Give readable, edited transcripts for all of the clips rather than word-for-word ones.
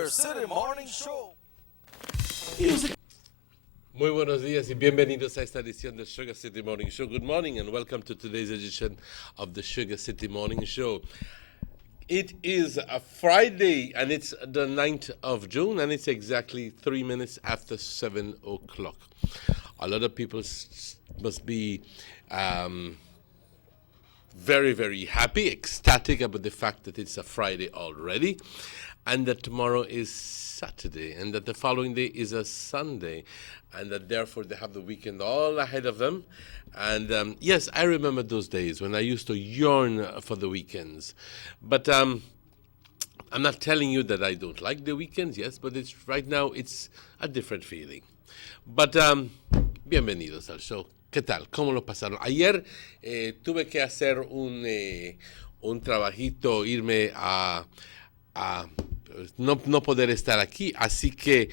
Sugar City Morning Show. Muy buenos días y bienvenidos a esta edición del Sugar City Morning Show. Good morning and welcome to today's edition of the Sugar City Morning Show. It is a Friday and it's the 9th of June and it's exactly 3 minutes after 7 o'clock. A lot of people must be very, very happy, ecstatic about the fact that it's a Friday already and that tomorrow is Saturday and that the following day is a Sunday and that therefore they have the weekend all ahead of them. And yes, I remember those days when I used to yearn for the weekends. But I'm not telling you that I don't like the weekends, yes, but it's right now it's a different feeling. But bienvenidos al show. ¿Qué tal? ¿Cómo lo pasaron? Ayer tuve que hacer un trabajito, irme a no poder estar aquí, así que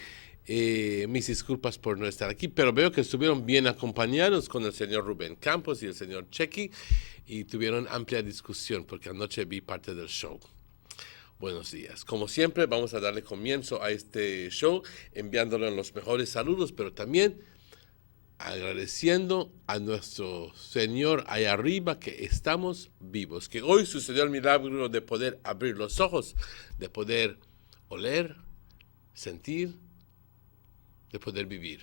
mis disculpas por no estar aquí, pero veo que estuvieron bien acompañados con el señor Rubén Campos y el señor Chequi y tuvieron amplia discusión porque anoche vi parte del show. Buenos días. Como siempre, vamos a darle comienzo a este show enviándole los mejores saludos, pero también agradeciendo a nuestro Señor allá arriba que estamos vivos, que hoy sucedió el milagro de poder abrir los ojos, de poder oler, sentir, de poder vivir.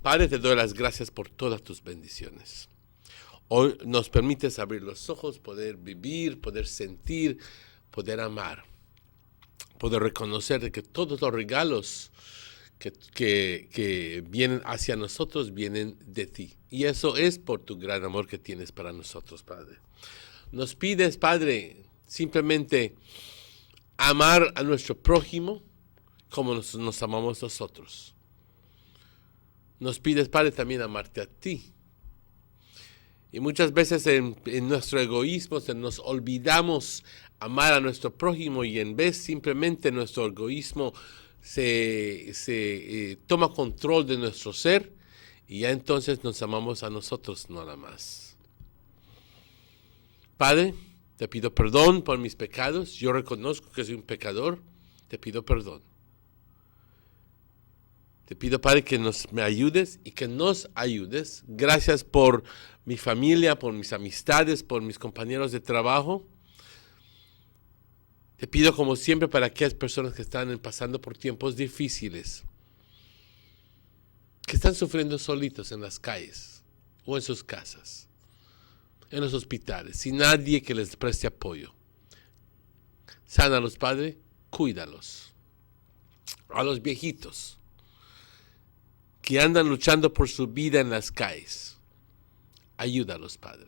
Padre, te doy las gracias por todas tus bendiciones. Hoy nos permites abrir los ojos, poder vivir, poder sentir, poder amar, poder reconocer de que todos los regalos que vienen hacia nosotros vienen de ti. Y eso es por tu gran amor que tienes para nosotros, Padre. Nos pides, Padre, simplemente amar a nuestro prójimo como nos amamos nosotros. Nos pides, Padre, también amarte a ti. Y muchas veces en nuestro egoísmo nos olvidamos amar a nuestro prójimo y en vez simplemente nuestro egoísmo se toma control de nuestro ser y ya entonces nos amamos a nosotros nada más. Padre, te pido perdón por mis pecados. Yo reconozco que soy un pecador. Te pido perdón. Te pido, Padre, que me ayudes y que nos ayudes. Gracias por mi familia, por mis amistades, por mis compañeros de trabajo. Te pido como siempre para aquellas personas que están pasando por tiempos difíciles, que están sufriendo solitos en las calles o en sus casas, en los hospitales, sin nadie que les preste apoyo. Sánalos, Padre, cuídalos. A los viejitos que andan luchando por su vida en las calles, ayúdalos, Padre.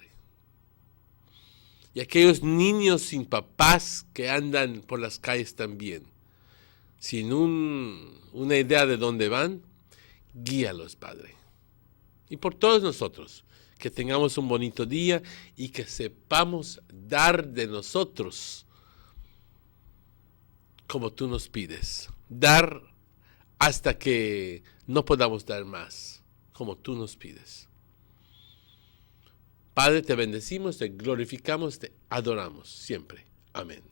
Y aquellos niños sin papás que andan por las calles también, sin una idea de dónde van, guíalos, Padre. Y por todos nosotros, que tengamos un bonito día y que sepamos dar de nosotros como tú nos pides. Dar hasta que no podamos dar más, como tú nos pides. Padre, te bendecimos, te glorificamos, te adoramos siempre. Amén.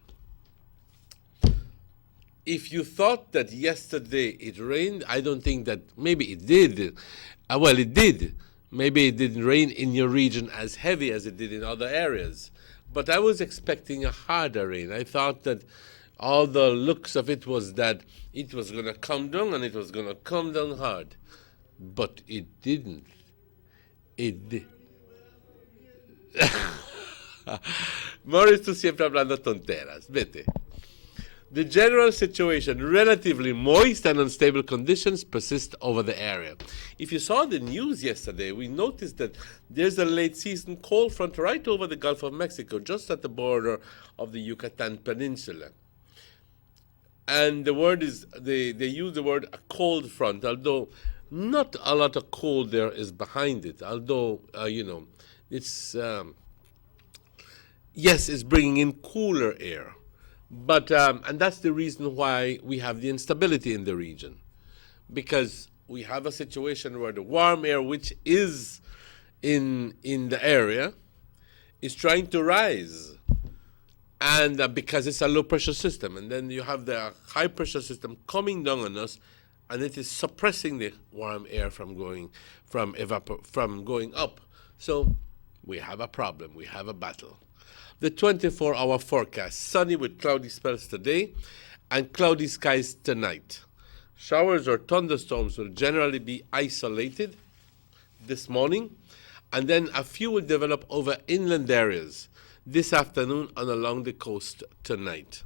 If you thought that yesterday it rained, I don't think that maybe it did. Well, it did. Maybe it didn't rain in your region as heavy as it did in other areas. But I was expecting a harder rain. I thought that all the looks of it was that it was going to come down and it was going to come down hard. But it didn't. It did. Morris, tú siempre hablando tonteras. Vete. The general situation, relatively moist and unstable conditions persist over the area. If you saw the news yesterday, we noticed that there's a late season cold front right over the Gulf of Mexico, just at the border of the Yucatan Peninsula. And the word is, they use the word a cold front, although not a lot of cold there is behind it. Although, it's, yes, it's bringing in cooler air. But, and that's the reason why we have the instability in the region. Because we have a situation where the warm air, which is in the area, is trying to rise. and because it's a low pressure system, and then you have the high pressure system coming down on us, and it is suppressing the warm air from going up. So we have a problem. We have a battle. The 24-hour forecast: sunny with cloudy spells today, and cloudy skies tonight. Showers or thunderstorms will generally be isolated this morning, and then a few will develop over inland areas this afternoon and along the coast tonight.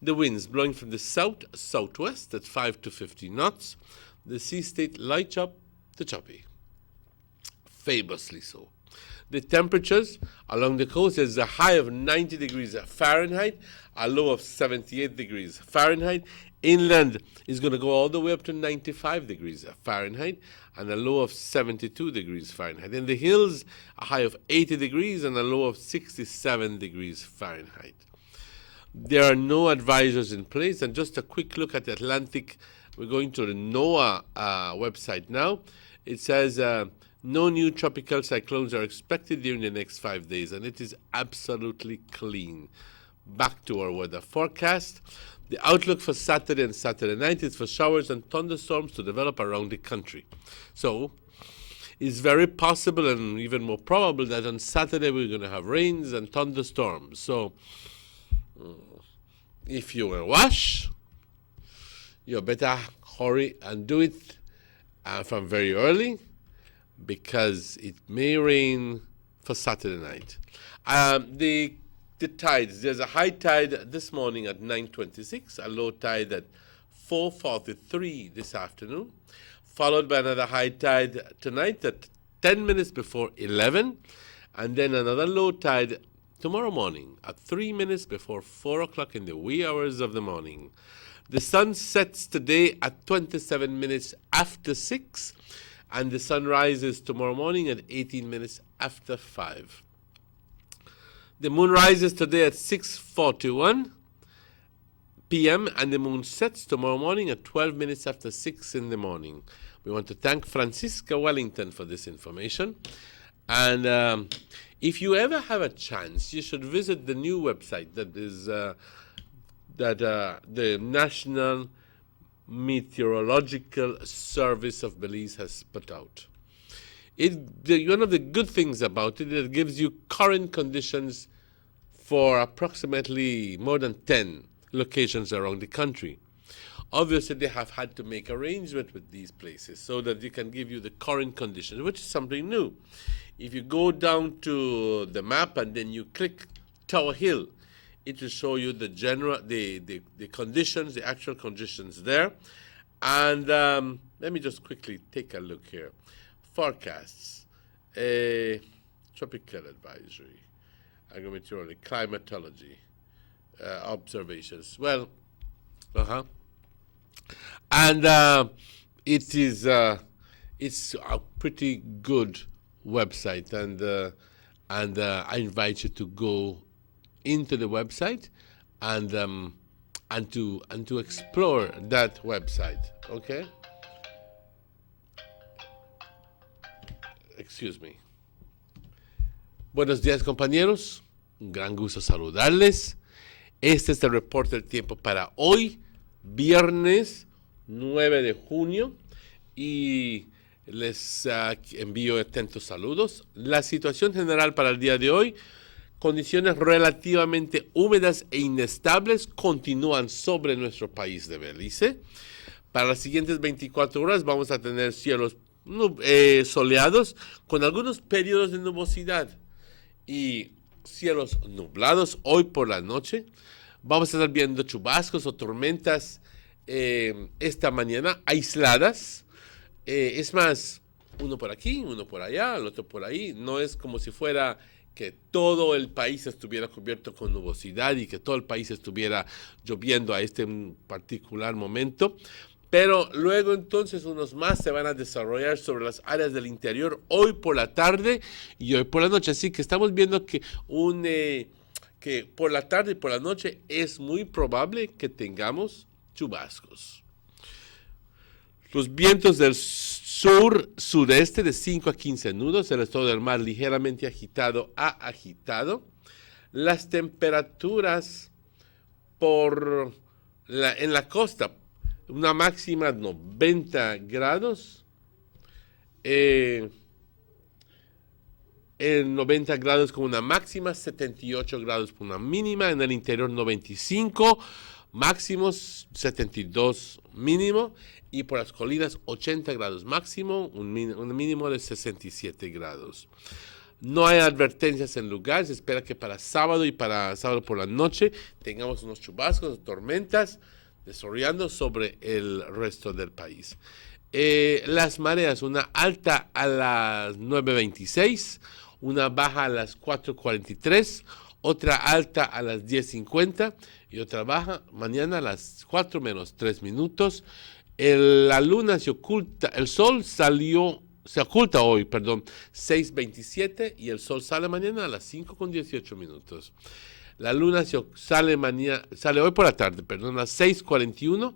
The winds blowing from the south-southwest at 5 to 15 knots. The sea state light chop to choppy. Famously so. The temperatures along the coast is a high of 90 degrees Fahrenheit, a low of 78 degrees Fahrenheit. Inland is going to go all the way up to 95 degrees Fahrenheit and a low of 72 degrees Fahrenheit. In the hills, a high of 80 degrees and a low of 67 degrees Fahrenheit. There are no advisors in place. And just a quick look at the Atlantic. We're going to the NOAA website now. It says no new tropical cyclones are expected during the next 5 days, and it is absolutely clean. Back to our weather forecast. The outlook for Saturday and Saturday night is for showers and thunderstorms to develop around the country. So it's very possible and even more probable that on Saturday we're going to have rains and thunderstorms. So if you will wash, you better hurry and do it from very early, because it may rain for Saturday night. The tides, there's a high tide this morning at 9:26, a low tide at 4:43 this afternoon, followed by another high tide tonight at 10 minutes before 11, and then another low tide tomorrow morning at 3 minutes before 4 o'clock in the wee hours of the morning. The sun sets today at 27 minutes after 6, and the sun rises tomorrow morning at 18 minutes after 5. The moon rises today at 6:41 p.m. and the moon sets tomorrow morning at 12 minutes after 6 in the morning. We want to thank Francisca Wellington for this information. And if you ever have a chance, you should visit the new website that is the National Meteorological Service of Belize has put out. One of the good things about it, it gives you current conditions for approximately more than 10 locations around the country. Obviously, they have had to make arrangements with these places so that they can give you the current conditions, which is something new. If you go down to the map and then you click Tower Hill, it will show you the general, the conditions, the actual conditions there. And let me just quickly take a look here. Forecasts, tropical advisory, agrimeteorology, climatology, observations. Well, and it's a pretty good website, and I invite you to go into the website and to explore that website. Okay. Excuse me. Buenos días, compañeros. Un gran gusto saludarles. Este es el reporte del tiempo para hoy, viernes 9 de junio, y les envío atentos saludos. La situación general para el día de hoy: condiciones relativamente húmedas e inestables continúan sobre nuestro país de Belice. Para las siguientes 24 horas vamos a tener cielos soleados con algunos periodos de nubosidad y cielos nublados. Hoy por la noche vamos a estar viendo chubascos o tormentas esta mañana aisladas. Es más, uno por aquí, uno por allá, el otro por ahí. No es como si fuera que todo el país estuviera cubierto con nubosidad y que todo el país estuviera lloviendo a este particular momento. Pero luego entonces unos más se van a desarrollar sobre las áreas del interior hoy por la tarde y hoy por la noche. Así que estamos viendo que que por la tarde y por la noche es muy probable que tengamos chubascos. Los vientos del sur-sureste de 5 a 15 nudos, el estado del mar ligeramente agitado a agitado. Las temperaturas en la costa, una máxima 90 grados. En 90 grados con una máxima, 78 grados con una mínima, en el interior 95, máximos 72 mínimo, y por las colinas 80 grados máximo, un mínimo de 67 grados. No hay advertencias en lugar, se espera que para sábado y para sábado por la noche tengamos unos chubascos, tormentas, desarrollando sobre el resto del país. Las mareas, una alta a las 9:26, una baja a las 4:43, otra alta a las 10:50 y otra baja mañana a las 4:03. La luna se oculta, el sol se oculta hoy, 6:27, y el sol sale mañana a las 5:18. La luna sale hoy por la tarde, a las 6:41.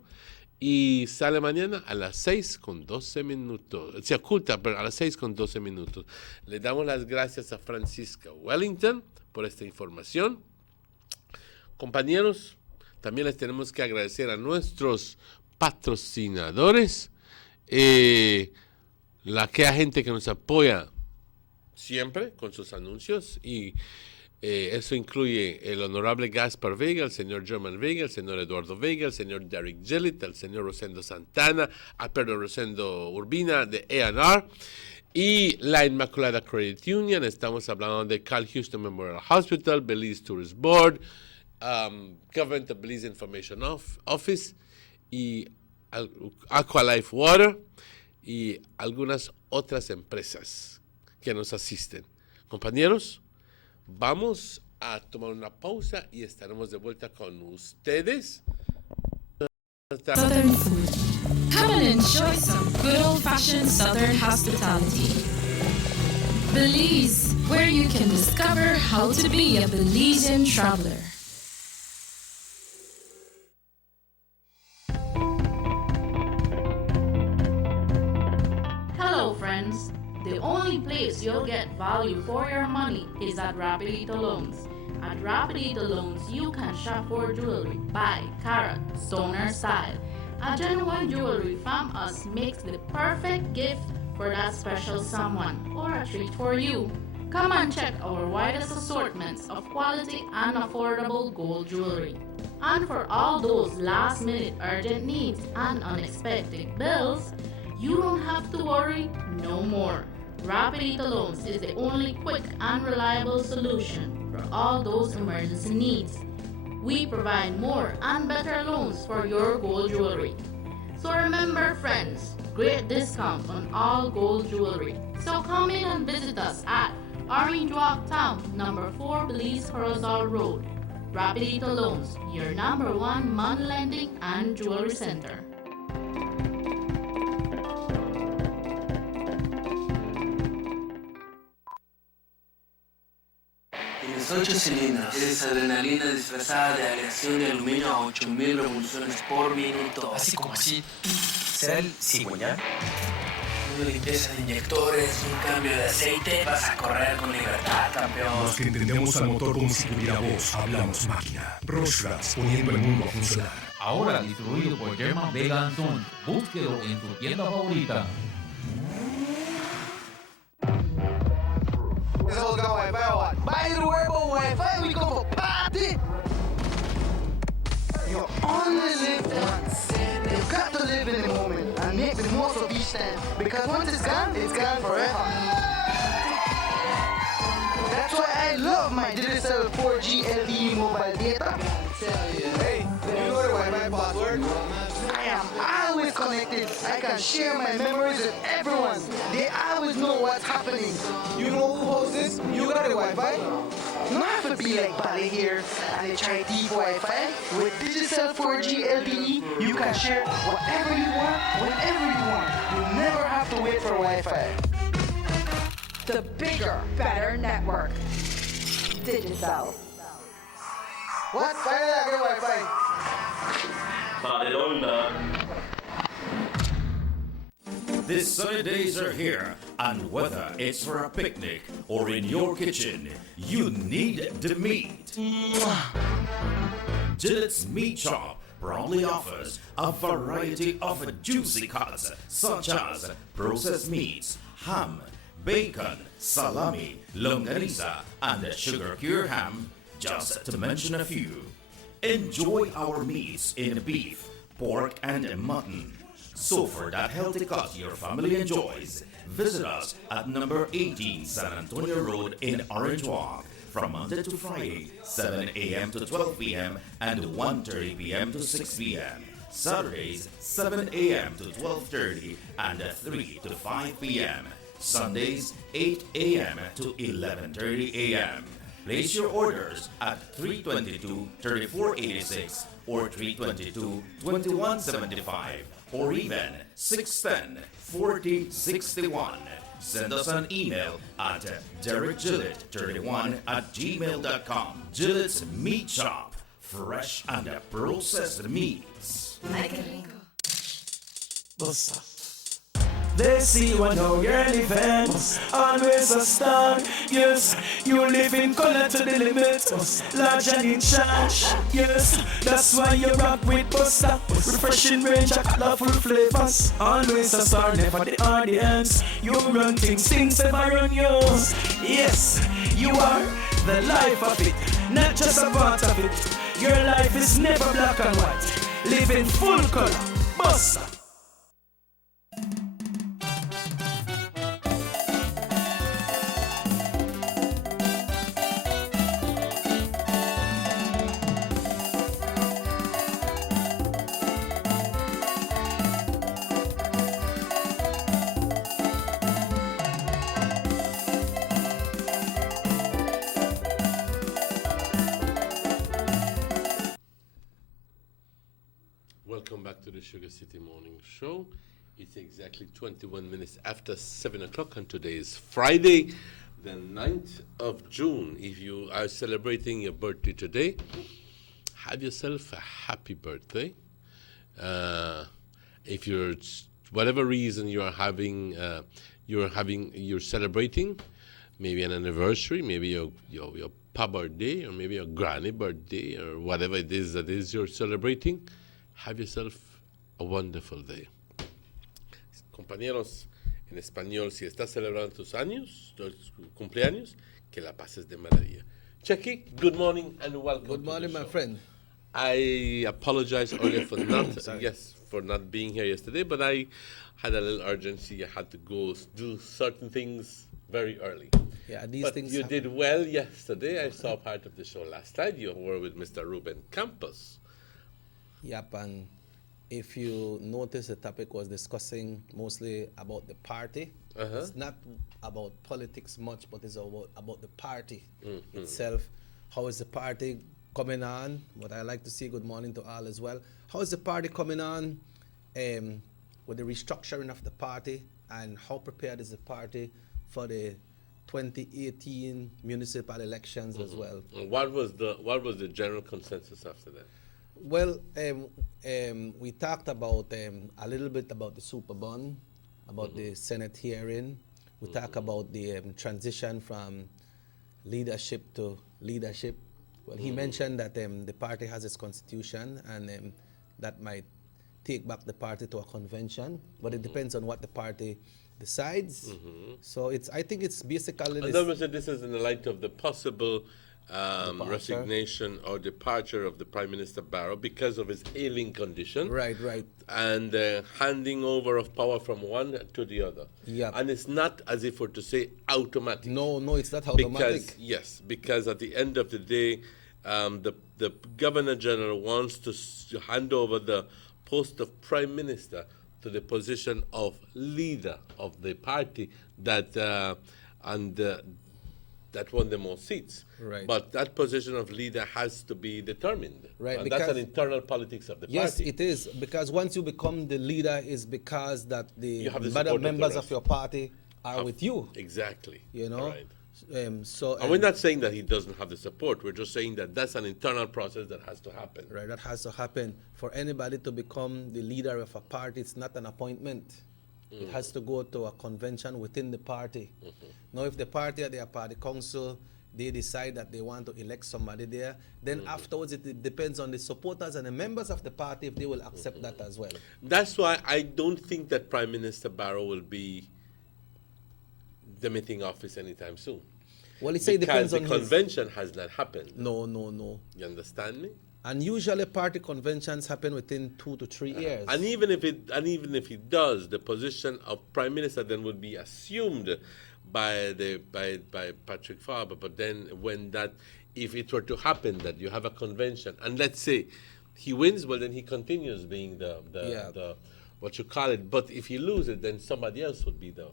Y sale mañana a las 6:12. Se oculta, pero a las 6:12. Le damos las gracias a Francisca Wellington por esta información. Compañeros, también les tenemos que agradecer a nuestros patrocinadores, aquella gente que nos apoya siempre con sus anuncios, y eso incluye el honorable Gaspar Vega, el señor German Vega, el señor Eduardo Vega, el señor Derek Gillett, el señor Rosendo Santana, Rosendo Urbina de A&R, y la Inmaculada Credit Union. Estamos hablando de Carl Houston Memorial Hospital, Belize Tourist Board, Government of Belize Information Office, y Aqualife Water, y algunas otras empresas que nos asisten. Compañeros, vamos a tomar una pausa y estaremos de vuelta con ustedes. Southern food. Come and enjoy some good old-fashioned Southern hospitality. Belize, where you can discover how to be a Belizean traveler. Hello, friends. The only place you'll get value for your money is at Rapidito Loans. At Rapidito Loans, you can shop for jewelry, buy, carat, stoner style. A genuine jewelry from us makes the perfect gift for that special someone or a treat for you. Come and check our widest assortments of quality and affordable gold jewelry. And for all those last-minute urgent needs and unexpected bills, you don't have to worry no more. Rapidito Loans is the only quick and reliable solution for all those emergency needs. We provide more and better loans for your gold jewelry. So remember, friends, great discount on all gold jewelry. So come in and visit us at Orange Walk Town, number 4 Belize Corozal Road. Rapidito Loans, your number one money lending and jewelry center. Tienes 8 cilindros. Eres adrenalina disfrazada de aleación de aluminio a 8000 revoluciones por minuto. Así como así. ¿Será el cigüeñal? Una limpieza de inyectores, un cambio de aceite. Vas a correr con libertad, campeón. Los que entendemos al motor como si tuviera voz, hablamos máquina. Rostras, poniendo el mundo a funcionar. Ahora distribuido por German Vega Anton. Búsquelo en tu tienda favorita. This whole got Wi-Fi or what? Buy the word about Wi-Fi, we go for party! You only live once. You've got to live in the moment and make the most of each time. Because once it's gone forever. That's why I love my Digicel 4G LTE mobile data. Hey, you know the Wi-Fi password? I am always connected. I can share my memories with everyone. They always know what's happening. You know who hosts this? You got the Wi-Fi? You don't have to be like Bali here and they try deep Wi-Fi. With Digicel 4G LTE, you can share whatever you want, whenever you want. You never have to wait for Wi-Fi. The bigger, better network. Digicel. What? Why did I get Wi-Fi? The sunny days are here, and whether it's for a picnic or in your kitchen, you need the meat. Gillette's Meat Shop proudly offers a variety of juicy cuts such as processed meats, ham, bacon, salami, longaniza, and sugar-cured ham, just to mention a few. Enjoy our meats in beef, pork, and mutton. So for that healthy cut your family enjoys, visit us at number 18 San Antonio Road in Orange Walk from Monday to Friday, 7 a.m. to 12 p.m. and 1:30 p.m. to 6 p.m. Saturdays, 7 a.m. to 12:30 and 3 to 5 p.m. Sundays, 8 a.m. to 11:30 a.m. Place your orders at 322-3486 or 322-2175 or even 610-4061. Send us an email at derekgillett31@gmail.com. Gillette's Meat Shop, fresh and processed meats. They see you and know you're defense. Always a star, yes. You live in color to the limit. Large and in charge, yes. That's why you rock with Buster. Refreshing range of colorful flavors. Always a star, never the audience. You run things ever run yours. Yes, you are the life of it, not just a part of it. Your life is never black and white. Live in full color, Buster. Welcome back to the Sugar City Morning Show. It's exactly 21 minutes after 7 o'clock, and today is Friday, the 9th of June. If you are celebrating your birthday today, have yourself a happy birthday. If you're, whatever reason you're celebrating, maybe an anniversary, maybe your pa birthday, or maybe your granny birthday, or whatever it is that is you're celebrating, have yourself a wonderful day. Compañeros, en español, si estás celebrando tus años, tus cumpleaños, que la pases de maravilla. Chucky, good morning and welcome. Good morning, my friend. I apologize earlier for not being here yesterday, but I had a little urgency. I had to go do certain things very early. Yeah, these but things you happen. did well yesterday. I saw part of the show last night. You were with Mr. Ruben Campos. Yep, and if you notice, the topic was discussing mostly about the party. It's not about politics much, but it's about the party itself. How is the party coming on? What I like to see, good morning to all as well. How is the party coming on with the restructuring of the party, and how prepared is the party for the 2018 municipal elections as well? And what was the general consensus after that? Well, we talked about a little bit about the super bond, about the Senate hearing. We talked about the transition from leadership to leadership. Well, he mentioned that the party has its constitution, and that might take back the party to a convention, but it depends on what the party decides. So I think it's basically And this is in the light of the possible resignation or departure of the Prime Minister Barrow because of his ailing condition. Right. And handing over of power from one to the other. Yeah. And it's not as if we're to say automatic. No, it's not automatic. Because at the end of the day, the Governor General wants to hand over the post of Prime Minister to the position of leader of the party that won the most seats. Right. But that position of leader has to be determined. Right. And that's an internal politics of the yes, party. Yes, it is. Because once you become the leader, is because that the other members of your party are with you. Exactly. You know? Right. And we're not saying that he doesn't have the support. We're just saying that that's an internal process that has to happen. Right, that has to happen. For anybody to become the leader of a party, it's not an appointment. It has to go to a convention within the party. Now, if the party at their party council, they decide that they want to elect somebody there, then afterwards it depends on the supporters and the members of the party if they will accept that as well. That's why I don't think that Prime Minister Barrow will be demitting office anytime soon. Well, it say depends on the convention has not happened. No. You understand me? And usually party conventions happen within 2 to 3 years. And even if it does, the position of Prime Minister then would be assumed by Patrick Faber. But then if it were to happen that you have a convention and let's say he wins, well then he continues being the what you call it. But if he loses, then somebody else would be the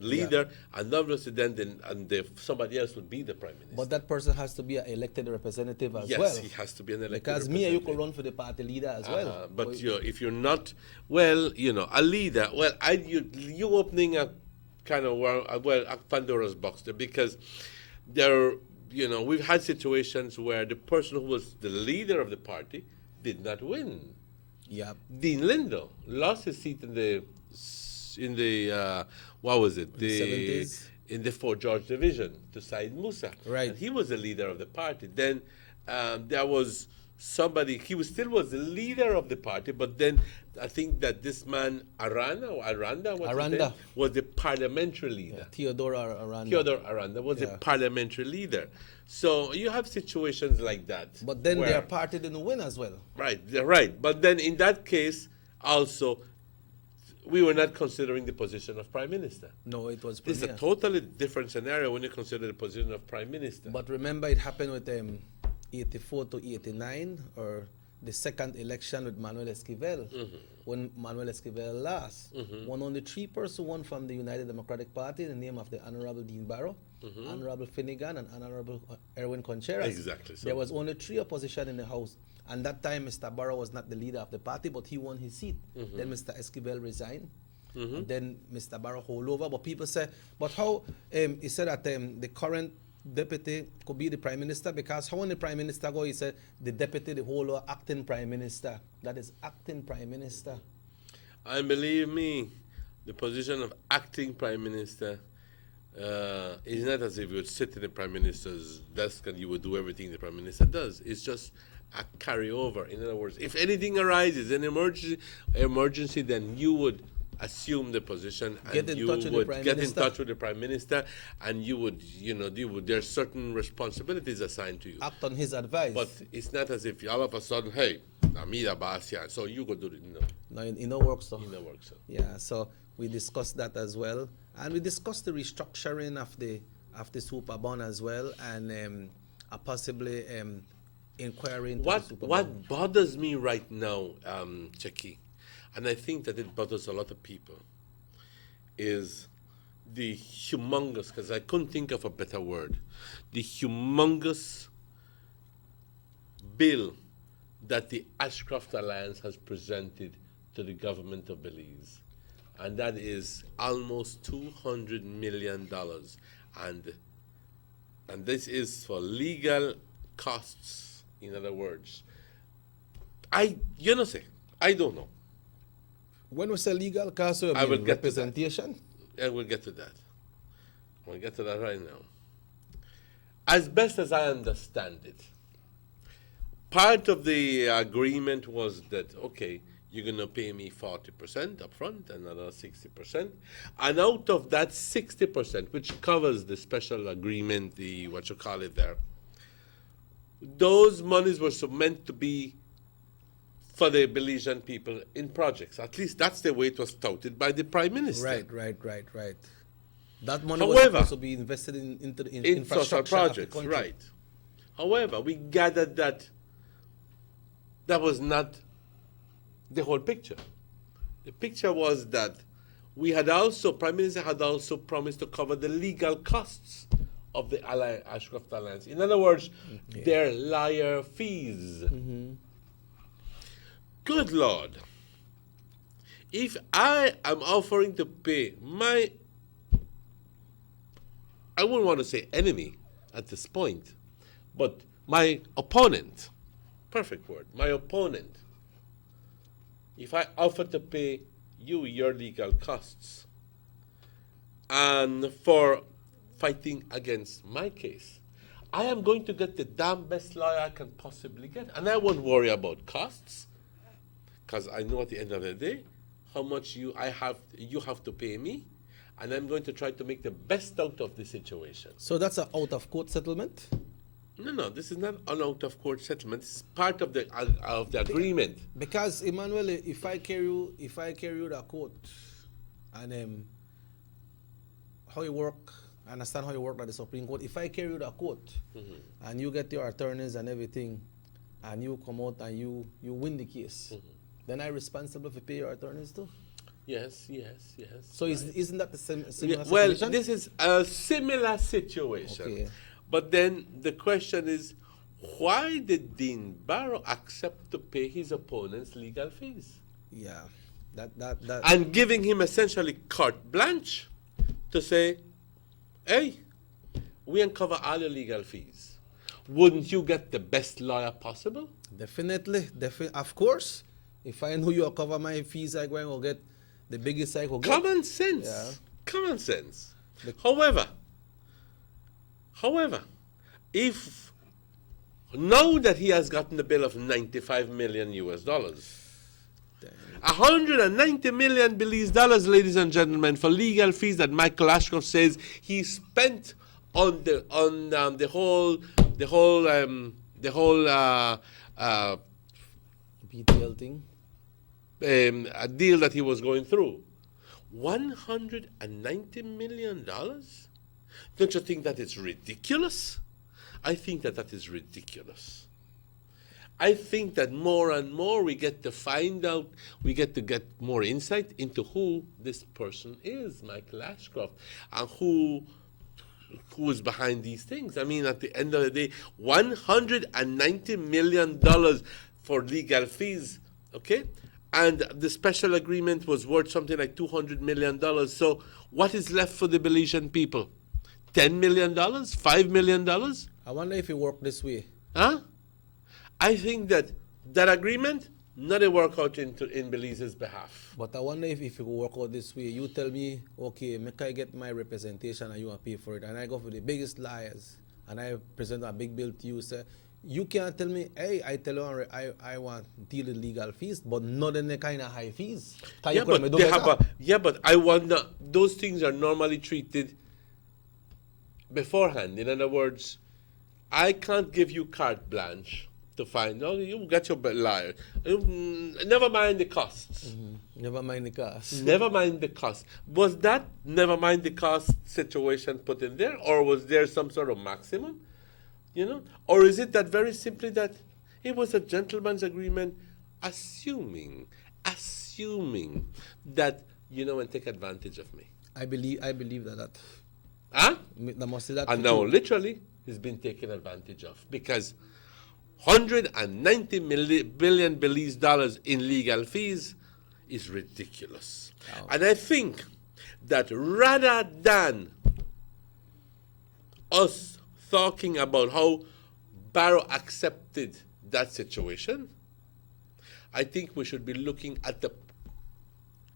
leader, and obviously somebody else would be the Prime Minister. But that person has to be an elected representative as well. Yes, he has to be an elected because me and you could run for the party leader as well. But if you're not, a leader, you opening a kind of a Pandora's box there, because we've had situations where the person who was the leader of the party did not win. Yeah. Dean Lindo lost his seat in the what was it? The 70s? In the Fort George division to Said Musa. Right. And he was the leader of the party. Then there was somebody, he still was the leader of the party, but then I think that this man, Aranda, was the parliamentary leader. Yeah, Theodore Aranda was the parliamentary leader. So you have situations like that. But then their party didn't win as well. Right. But then in that case, also, we were not considering the position of Prime Minister. No, it was It's a totally different scenario when you consider the position of Prime Minister. But remember, it happened with 84 to 89, or the second election with Manuel Esquivel, when Manuel Esquivel lost. Only 3 persons won from the United Democratic Party, in the name of the Honorable Dean Barrow, Honorable Finnegan, and Honorable Erwin Concheras. Exactly. So. There was only 3 opposition in the House. And that time, Mr. Barrow was not the leader of the party, but he won his seat. Then Mr. Esquivel resigned. And then Mr. Barrow hold over. But people say, but how, he said that the current deputy could be the Prime Minister, because how when the Prime Minister go, he said the deputy, the whole acting Prime Minister. That is acting Prime Minister. And believe me, the position of acting Prime Minister is not as if you would sit in the Prime Minister's desk and you would do everything the Prime Minister does. It's just a carryover. In other words, if anything arises, an emergency, then you would assume the position and you would get in touch with the Prime Minister, and you would, there's certain responsibilities assigned to you. Act on his advice. But it's not as if all of a sudden, hey, I'm the boss here, so you go do it. No, it no works so. It no works so. Yeah, so we discussed that as well, and we discussed the restructuring of the super bond as well, and possibly inquiring into the super bond. What bothers me right now, Checky, and I think that it bothers a lot of people, is the humongous, because I couldn't think of a better word, the humongous bill that the Ashcroft Alliance has presented to the government of Belize. And that is almost $200 million. And this is for legal costs, in other words. I don't know. When we say legal costs, I will get representation. I will get to that. I'll get to that right now. As best as I understand it, part of the agreement was that, okay, you're going to pay me 40% up front, another 60%. And out of that 60%, which covers the special agreement, those monies were meant to be for the Belizean people in projects. At least that's the way it was touted by the Prime Minister. Right. That money was supposed to be invested into infrastructure social projects, right. However, we gathered that was not the whole picture. The picture was that Prime Minister had also promised to cover the legal costs of the Ashcroft Alliance. In other words, their lawyer fees. Good Lord. If I am offering to pay I wouldn't want to say enemy at this point, but my opponent, perfect word, my opponent, if I offer to pay you your legal costs and for fighting against my case. I am going to get the damn best lawyer I can possibly get, and I won't worry about costs, because I know at the end of the day how much you have to pay me, and I'm going to try to make the best out of the situation. So that's an out-of-court settlement? No, this is not an out-of-court settlement. This is part of the agreement. Because Emmanuel, if I carry you to court, and how you work, I understand how you work at the Supreme Court. If I carry you to court, and you get your attorneys and everything, and you come out and you win the case, then I'm responsible for pay your attorneys too? Yes. So right. Isn't that the similar situation? Well, this is a similar situation. Okay. But then the question is, why did Dean Barrow accept to pay his opponent's legal fees? Yeah, that. And giving him essentially carte blanche to say, hey, we uncover all your legal fees. Wouldn't you get the best lawyer possible? Definitely. Of course. If I know you cover my fees, I'm going to get the biggest I could get. Common sense. Yeah. Common sense. However, if now that he has gotten the bill of $95 million US, $190 million Belize dollars, ladies and gentlemen, for legal fees that Michael Ashcroft says he spent on the whole BTL thing, a deal that he was going through. $190 million? Don't you think that is ridiculous? I think that is ridiculous. I think that more and more we get to find out, we get to get more insight into who this person is, Michael Ashcroft, and who is behind these things. I mean, at the end of the day, $190 million for legal fees, okay? And the special agreement was worth something like $200 million. So what is left for the Belizean people? $10 million? $5 million? I wonder if it worked this way. Huh? I think that agreement not a workout in Belize's behalf. But I wonder if it will work out this way. You tell me, okay, make I get my representation and you want to pay for it. And I go for the biggest liars and I present a big bill to you, sir. You can't tell me, hey, I tell you I want deal with legal fees, but not in the kind of high fees. Yeah, but I wonder, those things are normally treated beforehand. In other words, I can't give you carte blanche to find out. You get your liar. Never mind the costs. Mm-hmm. Never mind the costs. Never mind the cost. Was that never mind the cost situation put in there, or was there some sort of maximum? You know, or is it that very simply that it was a gentleman's agreement, assuming that and take advantage of me? I believe that. Huh? And now literally he's been taken advantage of, because $190 billion Belize dollars in legal fees is ridiculous. Oh. And I think that rather than us talking about how Barrow accepted that situation, I think we should be looking at the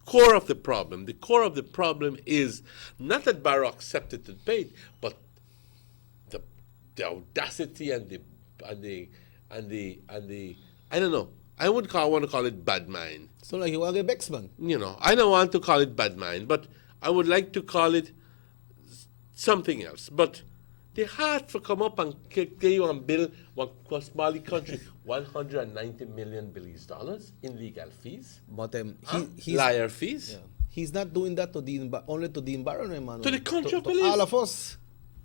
core of the problem. The core of the problem is not that Barrow accepted to pay it, but the audacity and the I don't know. I want to call it bad mind. So like you want to get Bexman. I don't want to call it bad mind, but I would like to call it something else. But they had to come up and give you and bill one small country $190 million Belize dollars in legal fees. But he's liar fees. Yeah. He's not doing that only to Dean Barrow, man. To the country of to Belize. All of us.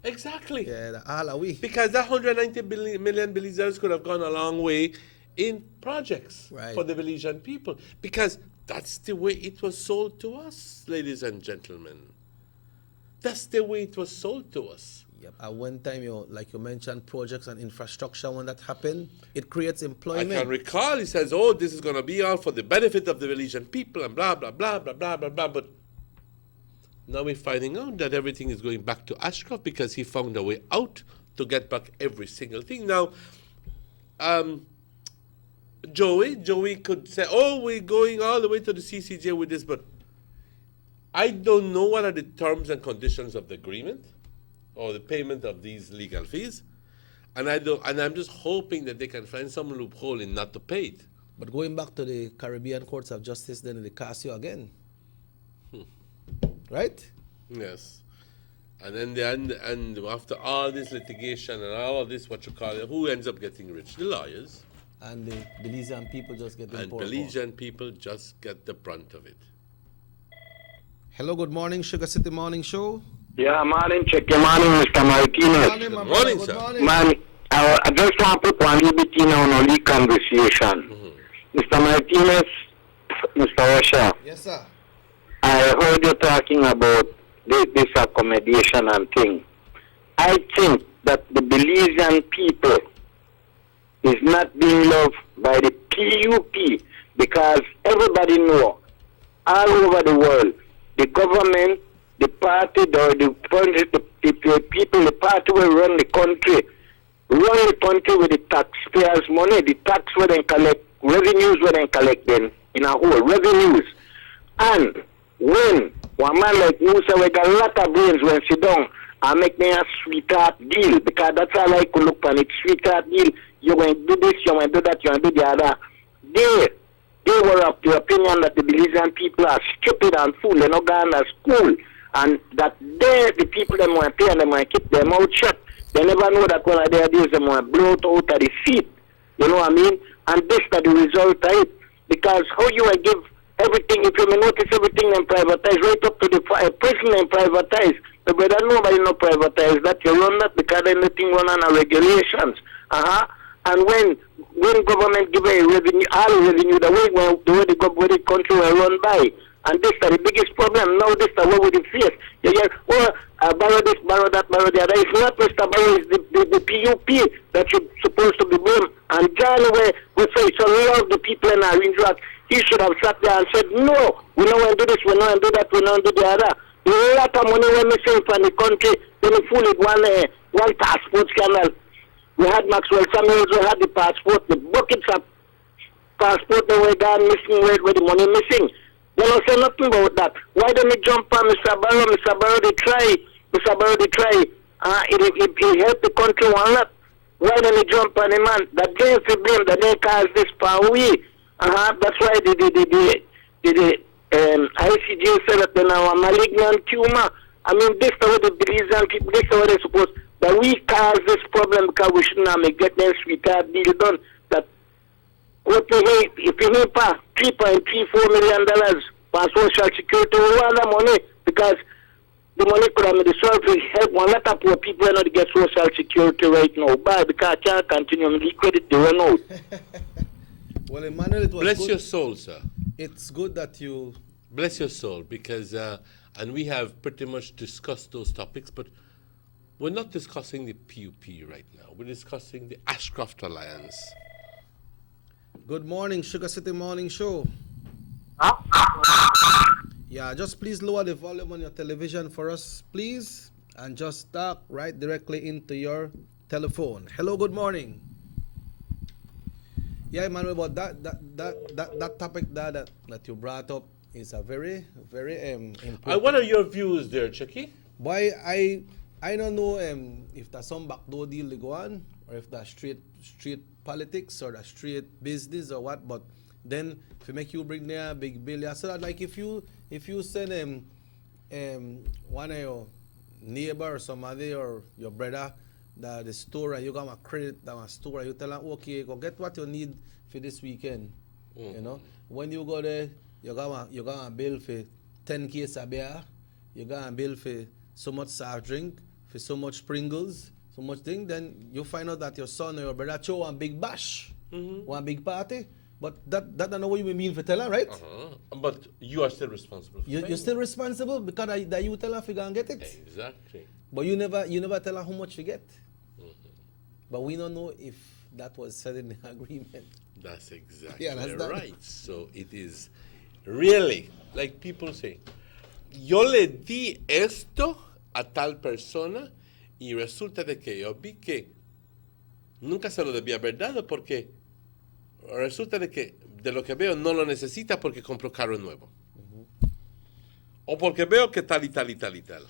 Exactly. Yeah, all are we. Because that $190 million Belize dollars could have gone a long way in projects for the Belizean people. Because that's the way it was sold to us, ladies and gentlemen. That's the way it was sold to us. Yep. At one time, like you mentioned, projects and infrastructure, when that happened, it creates employment. I can recall he says, oh, this is going to be all for the benefit of the Belizean people and blah, blah, blah, blah, blah, blah, blah. But now we're finding out that everything is going back to Ashcroft because he found a way out to get back every single thing. Now, Joey could say, oh, we're going all the way to the CCJ with this, but I don't know what are the terms and conditions of the agreement or the payment of these legal fees. And I'm just hoping that they can find some loophole in not to pay it. But going back to the Caribbean Courts of Justice, then they cast you again. Right? Yes. And then and after all this litigation and all of this, who ends up getting rich? The lawyers. And the Belizean people just get the And Belizean people just get the brunt of it. Hello, good morning, Sugar City Morning Show. Yeah, morning, check your morning, Mr. Martinez. Good morning, sir. Morning. Man, I just want to put one little bit in on our conversation. Mr. Martinez, Mr. Russia. Yes, sir. I heard you talking about this accommodation and thing. I think that the Belizean people is not being loved by the PUP because everybody know all over the world, the government, the party, the people, the party will run the country with the taxpayers' money, the tax where they collect, revenues where they collect them in a whole, revenues. And when one man like you say we got a lot of brains when sit down and make me a sweetheart deal, because that's all I could look on it, sweetheart deal, you're going to do this, you're going to do that, you're going to do the other. They were of the opinion that the Belizean people are stupid and fool, they're not going to school, and that the people that want to pay and they want to keep their mouth shut. They never know that one of their days they want to blow it out of the seat. You know what I mean? And this is the result of it. Because how you will give everything, if you may notice everything and privatize, right up to the prison and privatize. But brother, nobody no privatize that. You run that because anything run on the regulations. And when government give a revenue, all revenue, the way the country will run by. And this is the biggest problem. Now this is what we face. You hear, borrow this, borrow that, borrow the other. It's not Mr. Barrow, it's the PUP that you're supposed to be blamed. And John, we say, so love the people in our Rock. He should have sat there and said, no, we don't want to do this, we don't want to do that, we don't want to do the other. There's a lot of money we're missing from the country. Then we fool it one passport scandal. We had Maxwell Samuels, we had the passport, the buckets of passport that were gone missing, where the money missing. They don't say nothing about that. Why don't they jump on Mr. Barrow? Mr. Barrow, they try. Mr. Barrow, they try. It helped the country one lot. Why don't they jump on the man? That they have to blame, that they cause this power. That's why the ICJ said that they are a malignant tumor. I mean, this is what the Belizean people, this is what they're supposed, that we cause this problem because we shouldn't have get them sweetheart deal done. That what if you need $3.34 million for social security, we want that money because the money could have been solved to help one lot of poor people not to get social security right now. But because I can't continue, the credit they run out. Well, Emmanuel, it was Bless good. your soul, sir. It's good that you... Bless your soul, because, and we have pretty much discussed those topics, but we're not discussing the PUP right now. We're discussing the Ashcroft Alliance. Good morning, Sugar City Morning Show. Yeah, just please lower the volume on your television for us, please, and just talk right directly into your telephone. Hello, good morning. Yeah, Emmanuel, but that topic that you brought up is a very, very important. What are your views there, Chucky? Why I don't know if there's some backdoor deal to go on, or if that's straight politics or the straight business or what. But then if you make you bring there a big bill, so that like if you send one of your neighbor or somebody or your brother the store and you got a credit that store, you tell them, okay, go get what you need for this weekend. You know, when you go there, you got a bill for 10 cases of beer, you got a bill for so much soft drink, for so much Pringles, so much thing. Then you find out that your son or your brother throw one big bash, one big party. But that don't know what you mean for tell her, right? But you are still responsible. You're still responsible because that you tell her if you go and get it. Exactly. But you never tell her how much you get. But we don't know if that was said in the agreement. That's exactly that's right. So it is really, like people say, yo le di esto a tal persona y resulta de que yo vi que nunca se lo debía haber dado porque resulta de lo que veo no lo necesita porque compró carro nuevo. O porque veo que tal y tal y tal y tal.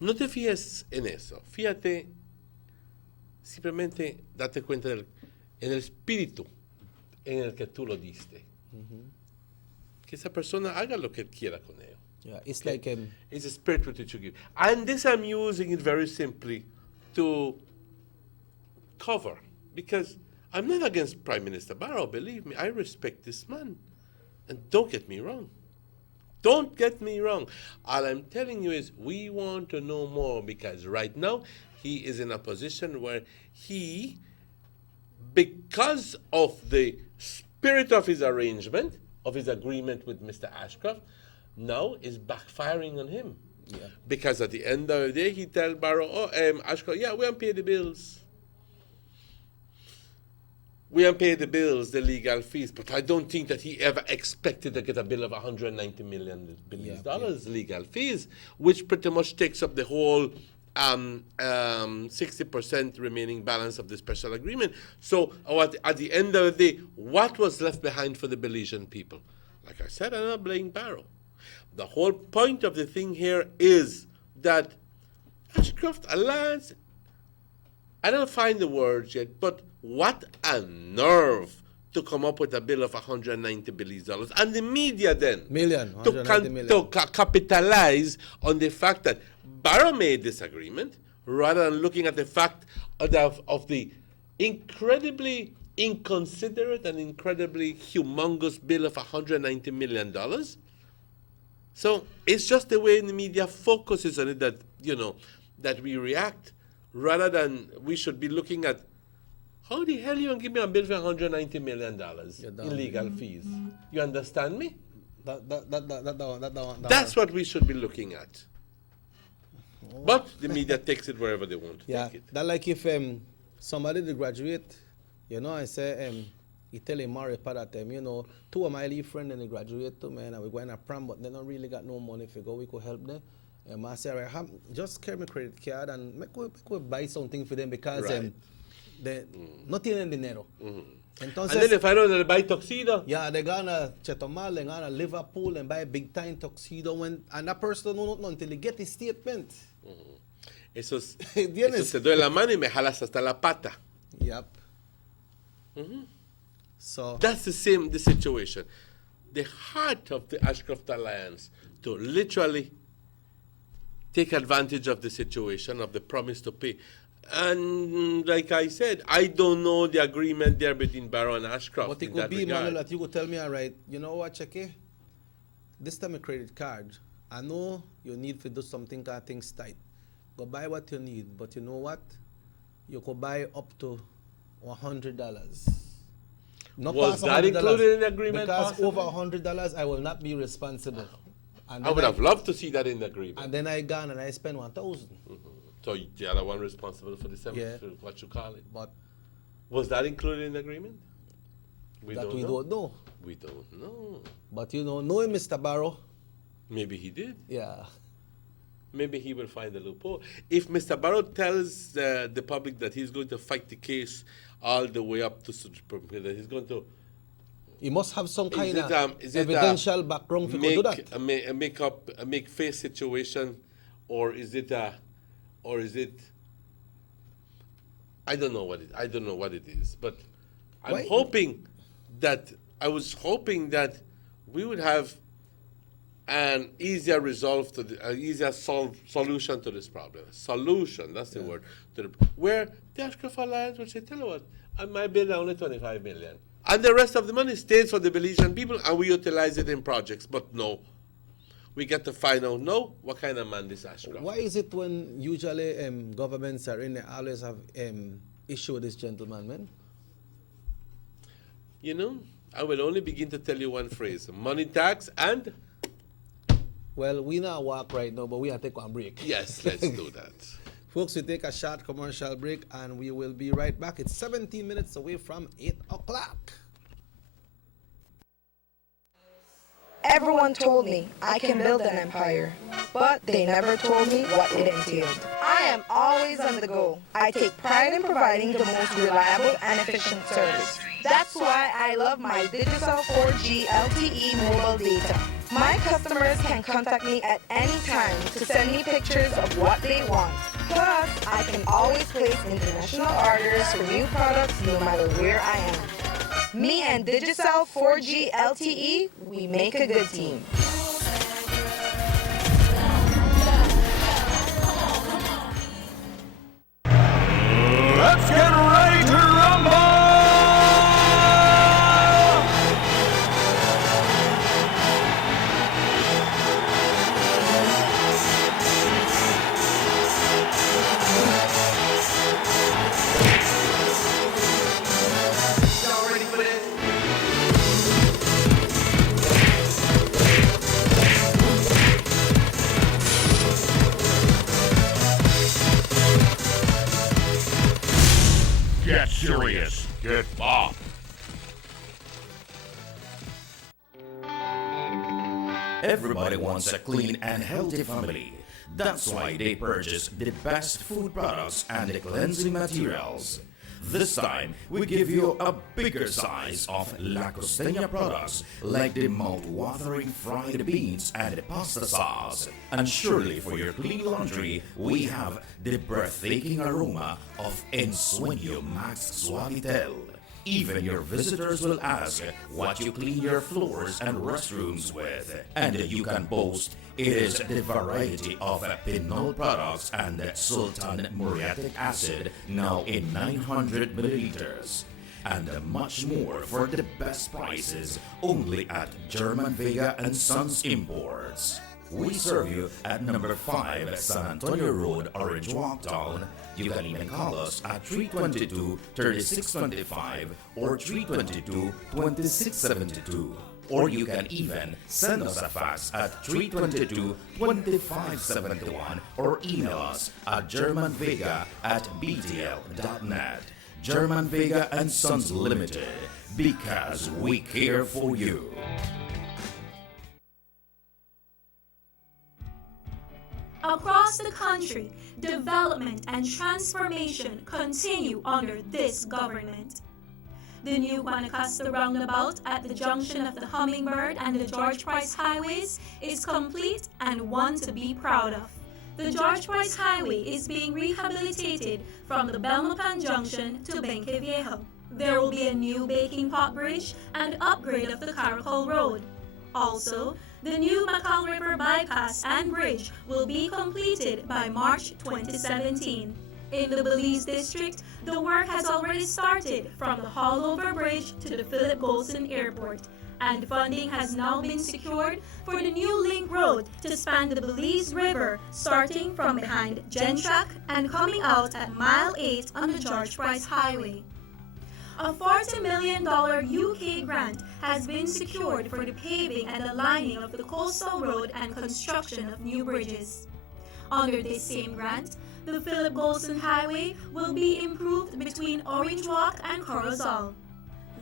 No te fíes en eso. Fíjate, simplemente date cuenta en el espíritu en el que tú lo diste. Que esa persona haga lo que quiera con ello. Yeah, it's like it's a spirit which you give. And this I'm using it very simply to cover, because I'm not against Prime Minister Barrow, believe me, I respect this man. And don't get me wrong. Don't get me wrong. All I'm telling you is we want to know more, because right now he is in a position where he, because of the spirit of his arrangement, of his agreement with Mr. Ashcroft, now is backfiring on him. Yeah. Because at the end of the day, he tell Barrow, Ashcroft, yeah, we haven't paid the bills. We haven't paid the bills, the legal fees, but I don't think that he ever expected to get a bill of $190 million legal fees, which pretty much takes up the whole 60% remaining balance of the special agreement. So at the end of the day, what was left behind for the Belizean people? Like I said, I'm not blaming Barrow. The whole point of the thing here is that Ashcroft Alliance, I don't find the words yet, but what a nerve to come up with a bill of $190 billion. And the media then to capitalize on the fact that Barrow made this agreement rather than looking at the fact of the incredibly inconsiderate and incredibly humongous bill of $190 million. So it's just the way the media focuses on it that, that we react, rather than we should be looking at how the hell you gonna give me a bill for $190 million in legal fees? You understand me? That's what we should be looking at. But the media takes it wherever they want to take it. That like if somebody did graduate, I say, he tell him Mary that two of my leave friends and they graduate too, man, and we're going to prom, but they don't really got no money if go, we could help them. And I say, just carry my credit card and make we buy something for them, because no tienen dinero. Entonces, and then if I know that they buy tuxedo. Yeah, they're gonna Chetumal, they're gonna Liverpool and buy a big time tuxedo, and that person don't know until they get his statement. Eso te doy la mano y me jalas hasta la pata. Yep. So that's the situation. The heart of the Ashcroft Alliance to literally take advantage of the situation, of the promise to pay. And like I said, I don't know the agreement there between Barrow and Ashcroft. But it could be, Manuel, that you could tell me, all right, you know what, Cheque? This time a credit card, I know you need to do something, because things tight. Go buy what you need, but you know what? You could buy up to $100. Not was that included in the agreement? Because possibly? over $100, I will not be responsible. And I would have loved to see that in the agreement. And then I gone and I spent $1,000. So the other one responsible for the what you call it. But was that included in the agreement? We don't know. We don't know. But knowing Mr. Barrow. Maybe he did. Yeah. Maybe he will find a loophole. If Mr. Barrow tells the public that he's going to fight the case all the way up to Supreme Court, that he's going to. He must have some kind of evidential background to do that. A make face situation, or is it I don't know what it is, but I was hoping that we would have an easier resolve to easier solution to this problem. Solution, that's the word. Where the Ashcroft Alliance would say, tell you what, my bill is only $25 million. And the rest of the money stays for the Belizean people, and we utilize it in projects. But no. We get to find out what kind of man this Ashcroft. Why is it when usually governments are in, they always have issue with this gentleman, man? I will only begin to tell you one phrase. Money tax and... Well, we now walk right now, but we have to take one break. Yes, let's do that. Folks, we take a short commercial break, and we will be right back. It's 17 minutes away from 8 o'clock. Everyone told me I can build an empire, but they never told me what it entailed. I I am always on the go. I take pride in providing the most reliable and efficient service. That's why I love my Digicel 4G LTE mobile data. My customers can contact me at any time to send me pictures of what they want. Plus, I can always place international orders for new products no matter where I am. Me and Digicel 4G LTE, we make a good team. Let's get ready to rumble! Y'all ready for this? Get serious. Get Bob. Everybody wants a clean and healthy family. That's why they purchase the best food products and the cleansing materials. This time, we give you a bigger size of La Costeña products like the mouth-watering fried beans and the pasta sauce. And surely for your clean laundry, we have the breathtaking aroma of Ensueño Max Suavitel. Even your visitors will ask what you clean your floors and restrooms with. And you can boast it is the variety of Pinol products and Sultan muriatic acid now in 900 milliliters. And much more for the best prices only at German Vega and Sons Imports. We serve you at number 5 San Antonio Road, Orange Walk Town. You can even call us at 322-3625 or 322-2672. Or you can even send us a fax at 322-2571 or email us at germanvega@btl.net. German Vega and Sons Limited, because we care for you. Across the country, development and transformation continue under this government. The new Guanacaste roundabout at the junction of the Hummingbird and the George Price Highways is complete and one to be proud of. The George Price Highway is being rehabilitated from the Belmopan Junction to Benque Viejo. There will be a new baking pot bridge and upgrade of the Caracol Road. Also, the new Macau River bypass and bridge will be completed by March 2017. In the Belize district, the work has already started from the Hallover Bridge to the Philip Golson Airport, and funding has now been secured for the new link road to span the Belize River, starting from behind Gentrack and coming out at Mile 8 on the George Price Highway. A $40 million UK grant has been secured for the paving and aligning of the coastal road and construction of new bridges. Under this same grant, the Philip Golson Highway will be improved between Orange Walk and Corozal.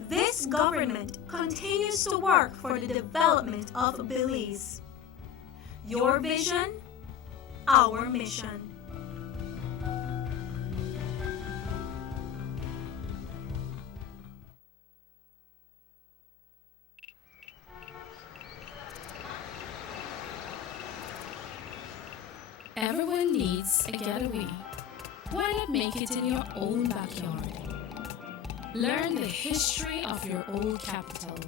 This government continues to work for the development of Belize. Your vision, our mission. Everyone needs a getaway. Why not make it in your own backyard? Learn the history of your old capital.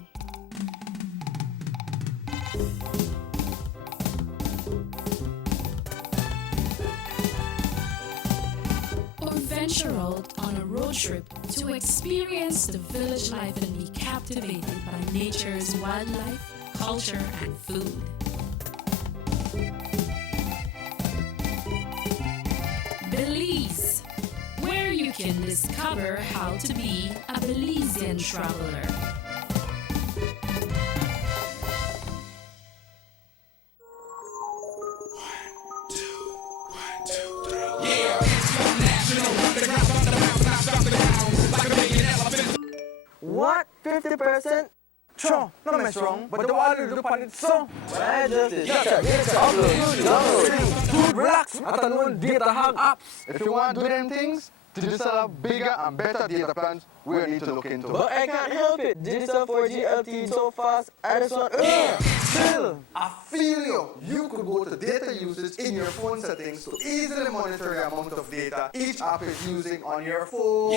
Or venture out on a road trip to experience the village life and be captivated by nature's wildlife, culture, and food. Belize, where you can discover how to be a Belizean traveler. What? 50%? Sure, no mess wrong, but the water do pan it so. But I just Dude, relax. I don't want data have apps. If you want to do them things, to just have bigger and better data plans, we need to look into. But I can't help it. Digital 4G LTE so fast, I just want. Still, I feel you. You could go to data usage in your phone settings to easily monitor the amount of data each app is using on your phone.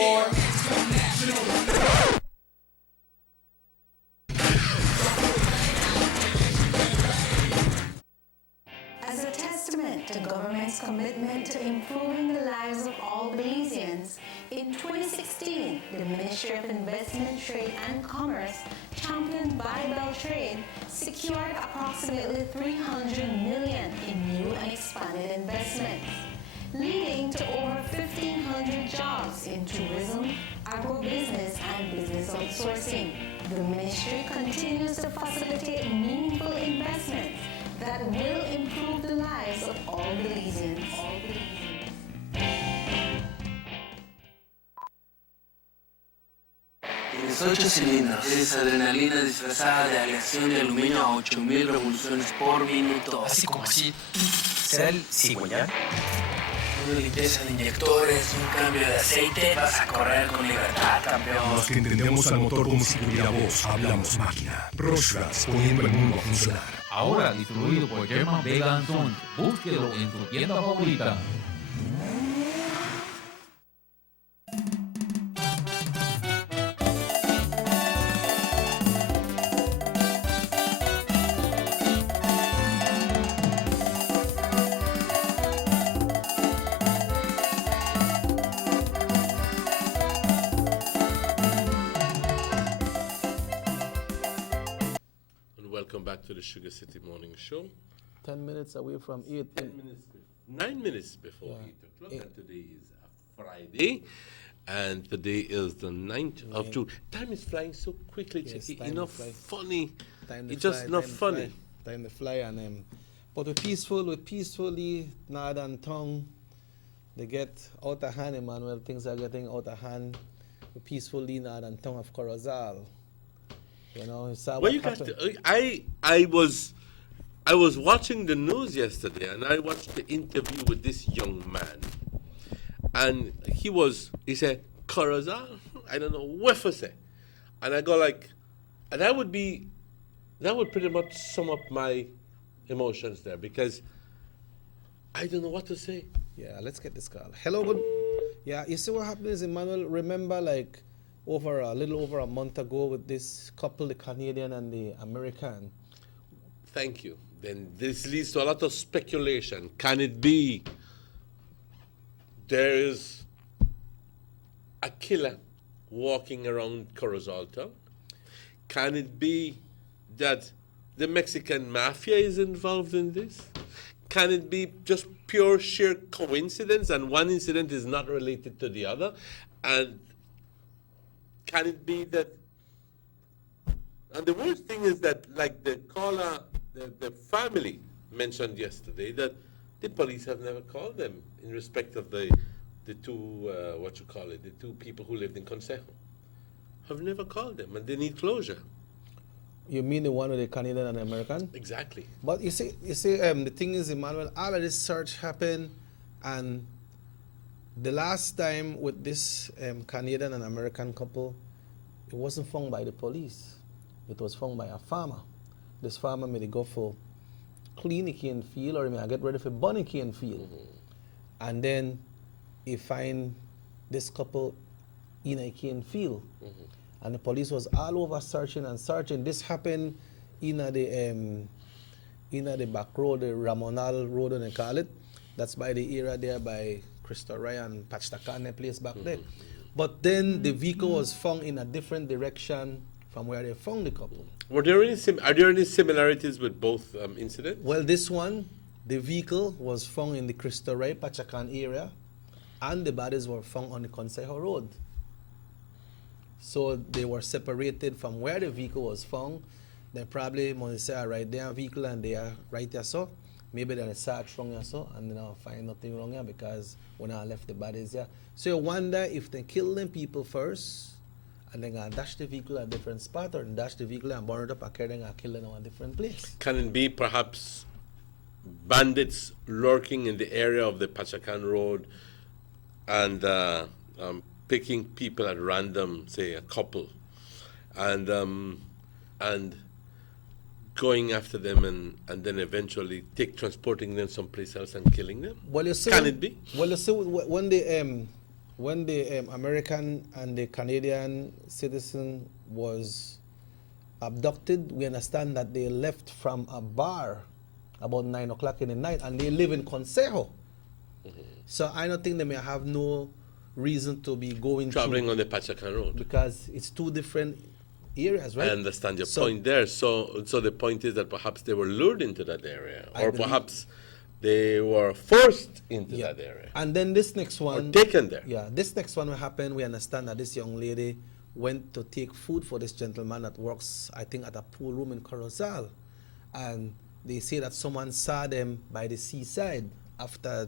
As a testament to government's commitment to improving the lives of all Belizeans, in 2016, the Ministry of Investment, Trade and Commerce, championed by Beltrade, secured approximately $300 million in new and expanded investments, leading to over 1,500 jobs in tourism, agribusiness, and business outsourcing. The ministry continues to facilitate meaningful investments that will improve the lives of all Belizeans. Tienes 8 cilindros. Eres adrenalina disfrazada de aleación de aluminio a 8000 revoluciones por minuto. Así como así. ¿Será el cigüeñal? Una limpieza de inyectores, un cambio de aceite. Vas a correr con libertad, campeón. Los que entendemos al motor como si tuviera voz, hablamos máquina. Rosras, poniendo el mundo a funcionar. Ahora distribuido por German Vega & Sons. Búsquelo en tu tienda favorita. Welcome back to the Sugar City Morning Show. 10 minutes away from 8. 10 minutes, 9 minutes before 8 o'clock, and today is a Friday, and today is the 9th of June. Time is flying so quickly, Yes, you time know, to fly. funny. Time to It's just fly, not time to funny. fly. Time to fly, and but with peacefully Nod and Tongue, they get out of hand, Emmanuel. Things are getting out of hand. With peacefully Nod and Tongue of Corozal. You know, it's Well, what you got happened. to, I was watching the news yesterday, and I watched the interview with this young man, and he said Corozal, I don't know what to say, and I go like, and that would pretty much sum up my emotions there, because I don't know what to say. Yeah, let's get this call. Hello, good. Yeah, you see what happened is, Emmanuel, remember like a little over a month ago with this couple, the Canadian and the American. Thank you. Then this leads to a lot of speculation. Can it be there is a killer walking around Corozal town? Can it be that the Mexican mafia is involved in this? Can it be just pure sheer coincidence and one incident is not related to the other? And can it be that, and the worst thing is that, like the caller, the family mentioned yesterday, that the police have never called them in respect of the two, the two people who lived in Consejo. Have never called them, and they need closure. You mean the one with the Canadian and the American? Exactly. But you see, the thing is, Emmanuel, all of this search happened, and the last time with this Canadian and American couple, it wasn't found by the police. It was found by a farmer. This farmer may go for clean the cane field, or he may get ready for burning cane field. Mm-hmm. And then he find this couple in a cane field. Mm-hmm. And the police was all over searching and searching. This happened in the back road, the Ramonal Road, and they call it. That's by the area there by Cristo Ryan, Pachtakane place back there. But then the vehicle was found in a different direction from where they found the couple. Are there any similarities with both incidents? Well, this one, the vehicle was found in the Cristo Rey, Pachacan area, and the bodies were found on the Consejo Road. So they were separated from where the vehicle was found. They probably say right there vehicle and they are right there so. Maybe they search wrong here so and then I'll find nothing wrong here because when I left the bodies here. So you wonder if they kill them people first and then dash the vehicle at a different spot, or dash the vehicle and burn it up and carry them and kill them in a different place. Can it be perhaps bandits lurking in the area of the Pachacan Road and picking people at random, say a couple, and going after them and then eventually transporting them someplace else and killing them? Well, you see, can it be? Well, you see, when the American and the Canadian citizen was abducted, we understand that they left from a bar about 9 o'clock in the night, and they live in Consejo. So I don't think they may have no reason to be traveling on the Pachacan Road, because it's two different areas, right? I understand your point there. So the point is that perhaps they were lured into that area, or perhaps they were forced into that area. And then this next one, or taken there. Yeah, this next one will happen. We understand that this young lady went to take food for this gentleman that works, I think, at a pool room in Corozal, and they say that someone saw them by the seaside after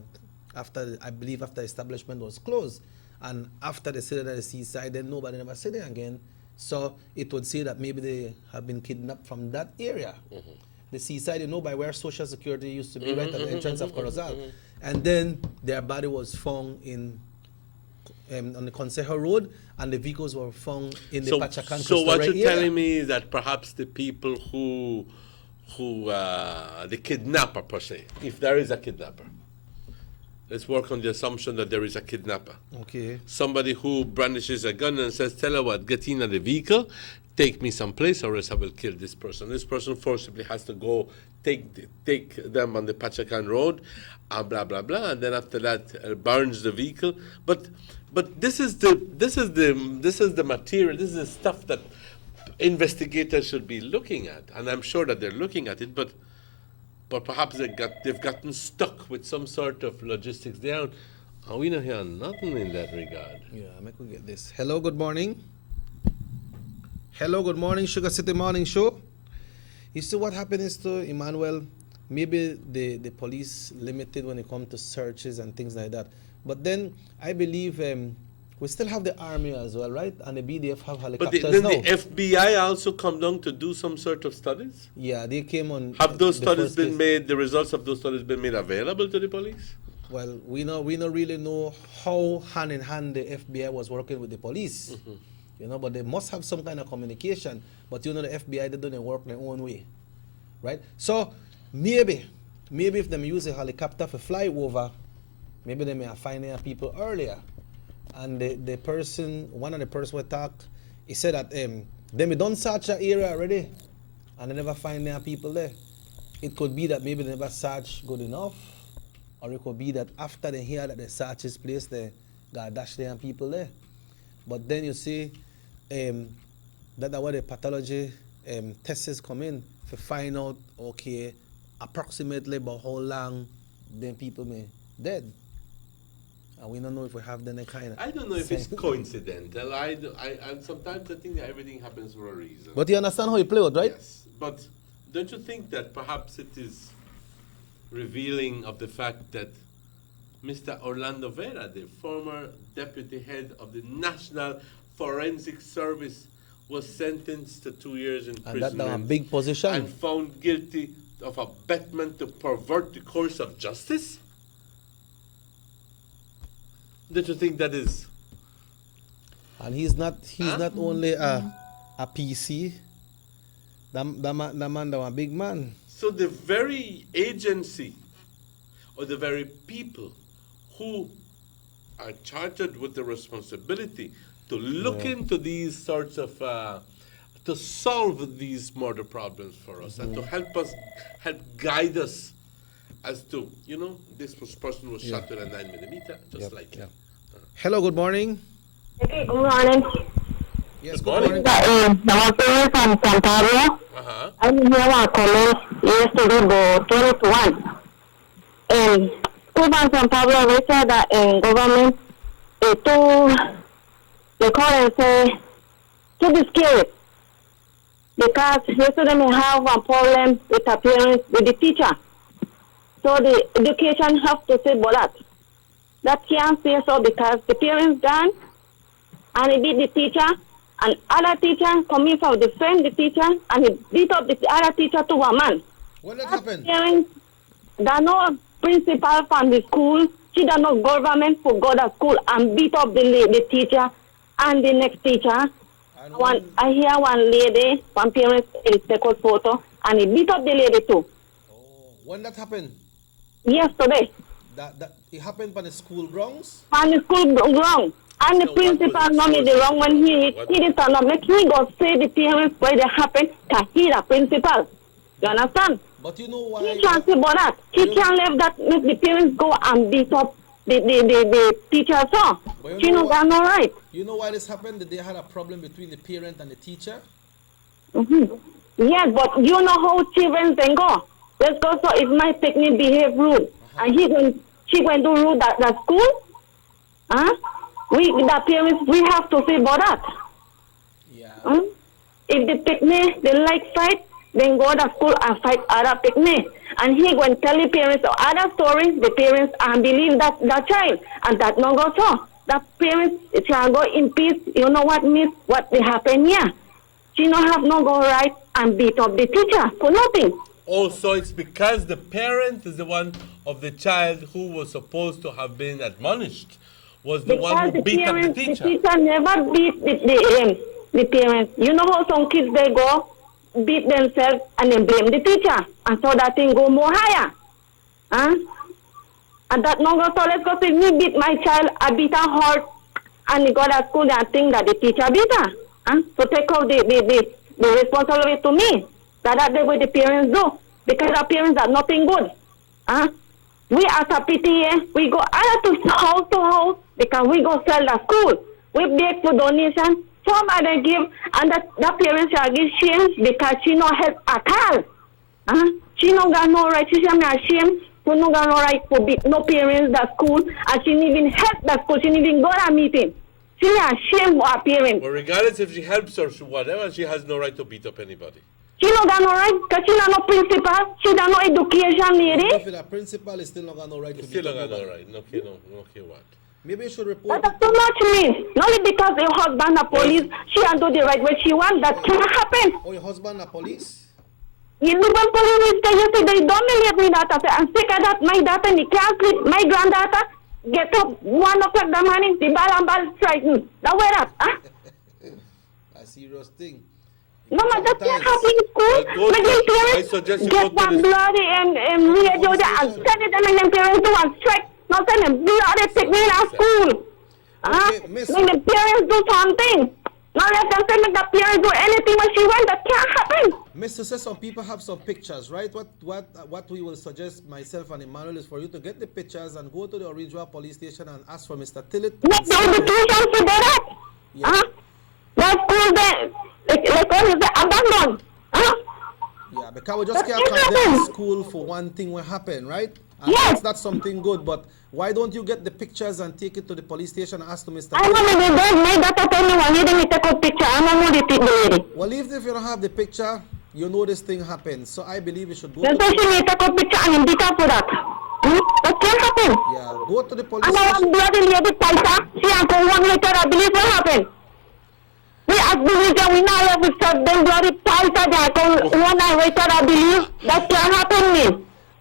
I believe after the establishment was closed. And after they said at the seaside, then nobody never said it again. So it would say that maybe they have been kidnapped from that area. The seaside, you know, by where Social Security used to be, right at the entrance of Corozal. And then their body was found on the Consejo Road, and the vehicles were found in the Pachacan. So what you're telling me is that perhaps the people who the kidnapper per se, if there is a kidnapper, let's work on the assumption that there is a kidnapper. Okay. Somebody who brandishes a gun and says, tell her what, get in the vehicle, take me someplace, or else I will kill this person. This person forcibly has to go take them on the Pachacan Road, blah, blah, blah, and then after that burns the vehicle. But this is the material, this is the stuff that investigators should be looking at, and I'm sure that they're looking at it, but perhaps they've gotten stuck with some sort of logistics down. And we don't hear nothing in that regard. Yeah, I could get this. Hello, good morning. Hello, good morning, Sugar City Morning Show. You see what happened is to Emmanuel, maybe the police limited when it comes to searches and things like that. But then I believe we still have the army as well, right? And the BDF have helicopters but then now. the FBI also come down to do some sort of studies? Yeah, they came on. Have those studies been made, the results of those studies been made available to the police? Well, we don't really know how hand in hand the FBI was working with the police. You know, but they must have some kind of communication. But you know, the FBI, they don't work their own way, right? So maybe if them use a helicopter for fly over, maybe they may have find their people earlier. And the person, one of the person we talked, he said that they done search that area already, and they never find their people there. It could be that maybe they never search good enough, or it could be that after they hear that the search is placed, they got dash their people there. But then you see that's where the pathology tests come in to find out, okay, approximately about how long then people may dead. And we don't know if we have the kind of... I don't know if it's coincidental. I sometimes I think that everything happens for a reason. But you understand how you play out, right? Yes. But don't you think that perhaps it is revealing of the fact that Mr. Orlando Vera, the former deputy head of the National Forensic Service, was sentenced to 2 years in prison. And that's a big position. And found guilty of abetment to pervert the course of justice? Don't you think that is? And he's not only a PC. That man, a big man. So the very agency or the very people who are charged with the responsibility to look into these sorts of, to solve these murder problems for us and to help guide us as to, you know, this person was shot with a 9mm, just like it. Hello, good morning. Okay, good morning. Yes, good morning. I'm from San Pablo. I'm here on college yesterday, but 21. And school from San Pablo, they said that in government, they call and say, to be scared. Because yesterday we have a problem with appearance with the teacher. So the education have to say about that. That can't say so because the parents done and it be the teacher And other teacher coming from defend the teacher, and he beat up the other teacher to a man. When that happened? Parents, there no principal from the school. She don't know government for go to school and beat up the teacher and the next teacher. I hear one lady, one parent take a photo, and he beat up the lady too. When that happened? Yesterday. That it happened on the school grounds? On the school grounds. And the principal know me the wrong when he didn't turn up. Make he go say the parents why they happen to hear the principal. You understand? But you know why? He can't say about that. He can't let that make the parents go and beat up the teacher so. She no got no right. You know why this happened? That they had a problem between the parent and the teacher? Yes, but you know how children then go. Let's go so if my technique behave rude. And she going to rude that school? Huh? The parents, we have to say about that. Yeah. If the picnic, they like fight, then go to school and fight other picnic. And he going to tell the parents other stories, the parents believe that child. And that no go so. The parents shall go in peace. You know what miss what they happen here. She no have no go right and beat up the teacher for nothing. Also, it's because the parent is the one of the child who was supposed to have been admonished, was the one who beat up the teacher. The teacher never beat the parents. You know how some kids, they go beat themselves and then blame the teacher. And so that thing go more higher. Huh? And that no go, so let's go say me beat my child, I beat her hard, and he got to school and think that the teacher beat her. Huh? So take out the responsibility to me. That's the way the parents do. Because the parents are nothing good. We as a PTA, we go either to house because we go sell the school. We beg for donation. Some other give, and that parents shall give shame because she no help at all. She no got no right. She say me ashamed. She no got no right for no parents the school, and she didn't even help the school. She didn't even go to a meeting. She ashamed of her parents. Well, regardless if she helps or whatever, she has no right to beat up anybody. She don't got no right because she not no principal. She don't know education, lady. If the principal is still not got no right to still not got no right. No care what. Maybe you should report. That's too much mean. Not only because her husband a police, she can do the right way she wants. That cannot happen. Oh, your husband a police? You live in police station, so they don't believe me that. I'm sick of that. My daughter, they can't sleep. My granddaughter get up 1 o'clock in the morning, the ball and ball frightened. Now where that? A serious thing. No, man, that can't happen in school. But the parents get one bloody and radio there and send it and then parents do and strike. Not send them bloody technique in school. Make the parents do something. Not let them say make the parents do anything when she wants. That can't happen. Mr. says some people have some pictures, right? What we will suggest, myself and Emmanuel, is for you to get the pictures and go to the original police station and ask for Mr. Tillett. Make the education to do that. That school there. Like what is the abandoned? Yeah, because we just can't condemn the school for one thing will happen, right? And yes. That's something good, but why don't you get the pictures and take it to the police station and ask to Mr. I know my daughter told me one day me take a picture. I don't know the lady. Well, even if you don't have the picture, you know this thing happens. So I believe you should go to the police station. Take a picture and beat her for that. That can't happen. Yeah, go to the police station. And I want bloody lady Paisa. She and for 1 later, I believe what happened. We as division, we now have to serve them bloody Paisa. They come 1 night later, I believe. That can't happen, me.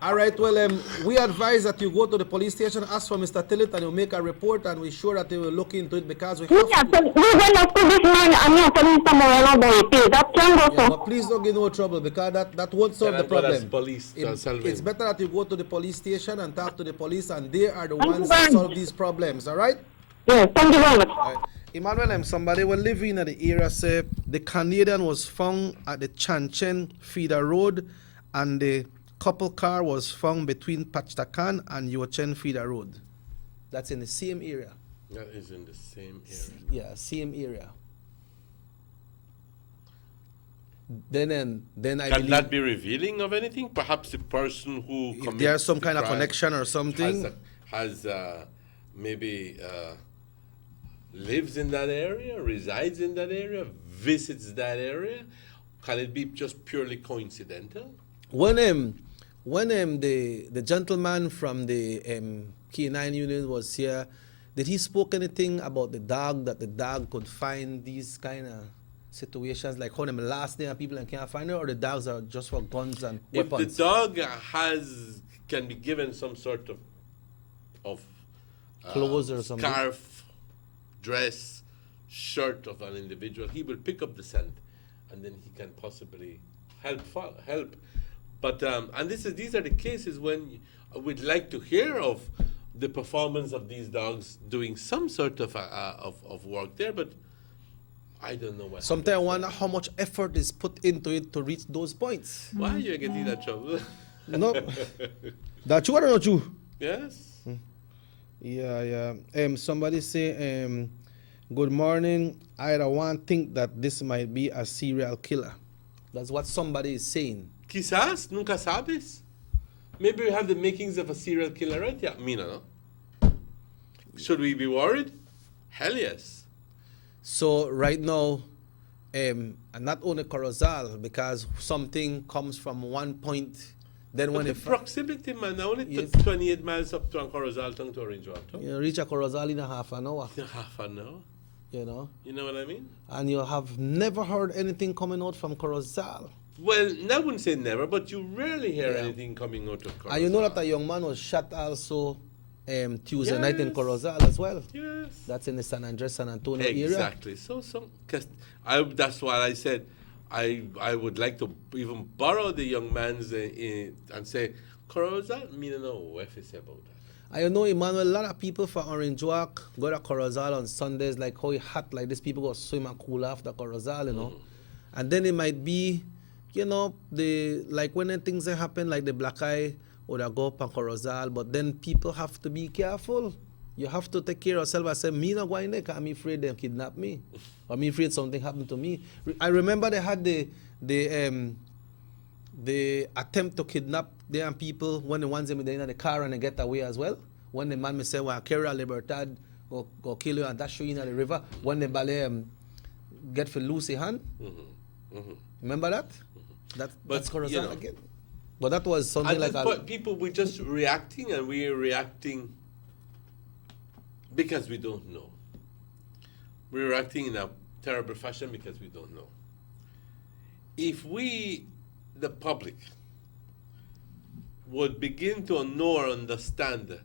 All right, well, we advise that you go to the police station, ask for Mr. Tillett, and you'll make a report, and we're sure that they will look into it because we have to. But please don't get no trouble because that won't solve the problem. It's better that you go to the police station and talk to the police, and they are the ones that solve these problems, all right? Yes, thank you very much. All right. Emmanuel, somebody was living in the area say the Canadian was found at the Chanchen Feeder Road, and the couple car was found between Pachtakan and Yochen Feeder Road. That's in the same area. That is in the same area. Yeah, same area. Then I can believe that be revealing of anything? Perhaps the person who if there's some kind of connection or something has maybe lives in that area, resides in that area, visits that area. Can it be just purely coincidental? When the gentleman from the K9 unit was here, Did he spoke anything about the dog, that the dog could find these kind of situations, like how them last day and people and can't find it, or the dogs are just for guns and If weapons? the dog can be given some sort of Clothes or something. scarf, dress, shirt of an individual, he will pick up the scent, and then he can possibly help. But and these are the cases when we'd like to hear of the performance of these dogs doing some sort of work there, but I don't know what. Sometimes I wonder how much effort is put into it to reach those points. Why are you getting that trouble? No. That you or not you? Yes. Yeah. Somebody say, good morning. I don't want to think that this might be a serial killer. That's what somebody is saying. Quizás, nunca sabes. Maybe we have the makings of a serial killer right here. Mina, no? Should we be worried? Hell yes. So right now, not only Corozal, because something comes from one point, then when the it proximity, man, I only took 28 miles up to Corozal to Orange Water. you reach a Corozal in a half an hour. Half an hour. You know? You know what I mean? And you have never heard anything coming out from Corozal. Well, I wouldn't say never, but you rarely hear anything coming out of Corozal. And you know that a young man was shot also Tuesday night in Yes. Corozal as well. Yes. That's in the San Andres, San Antonio area. Exactly. Cause that's why I said I would like to even borrow the young man's and say, Corozal, me no know what to say about that. I know, Emmanuel, a lot of people from Orange Walk go to Corozal on Sundays, like how it hot like this, people go swim and cool after Corozal, you know. And then it might be, you know, like when things happen, like the black eye, or they go up on Corozal, but then people have to be careful. You have to take care of yourself. I say, me not going there because I'm afraid they'll kidnap me. Or I'm afraid something happened to me. I remember they had the attempt to kidnap them people when the ones them in the car and they get away as well. When the man me say, well, carry a Libertad, go kill you and dash you in the river. When the ballet get for Lucy hand. Remember that? That's Corozal you know, again. But that was something like that. But people, we're just reacting, and we're reacting because we don't know. We're reacting in a terrible fashion because we don't know. If we, the public, would begin to know or understand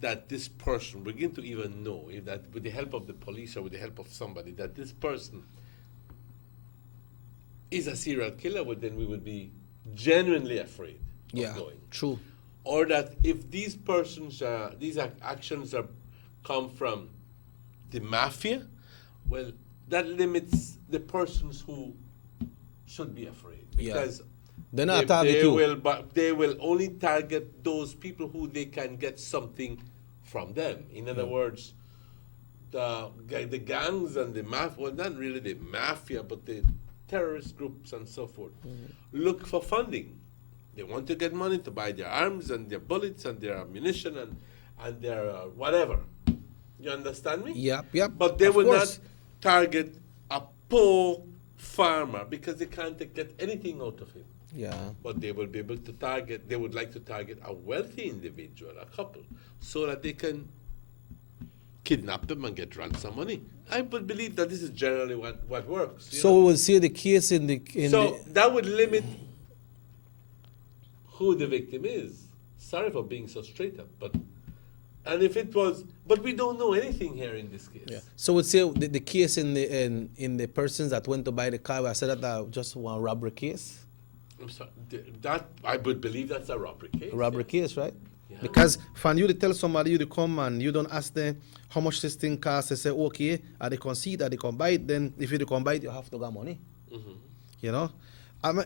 that this person, begin to even know, if that with the help of the police or with the help of somebody, that this person is a serial killer, well, then we would be genuinely afraid of going. True. Or that if these persons, these actions come from the mafia, well, that limits the persons who should be afraid, because they're not target you. They will only target those people who they can get something from them. In other words, the gangs and the mafia, well, not really the mafia, but the terrorist groups and so forth, look for funding. They want to get money to buy their arms and their bullets and their ammunition and their whatever. You understand me? Yep. But they Of will course. not target a poor farmer because they can't get anything out of him. Yeah. But they will be able to target, they would like to target a wealthy individual, a couple, so that they can kidnap them and get ransom money. I would believe that this is generally what works. you So know? we will see the case in the That would limit who the victim is. Sorry for being so straight up, but we don't know anything here in this case. Yeah. So we'd say the case in the persons that went to buy the car, I said that just one robbery case. I'm sorry. That I would believe that's a robbery case. A robbery case, right? Yeah. Because for you to tell somebody you to come and you don't ask them how much this thing costs, they say okay, and they concede that they can buy it. Then if you can buy it, you have to get money. You know,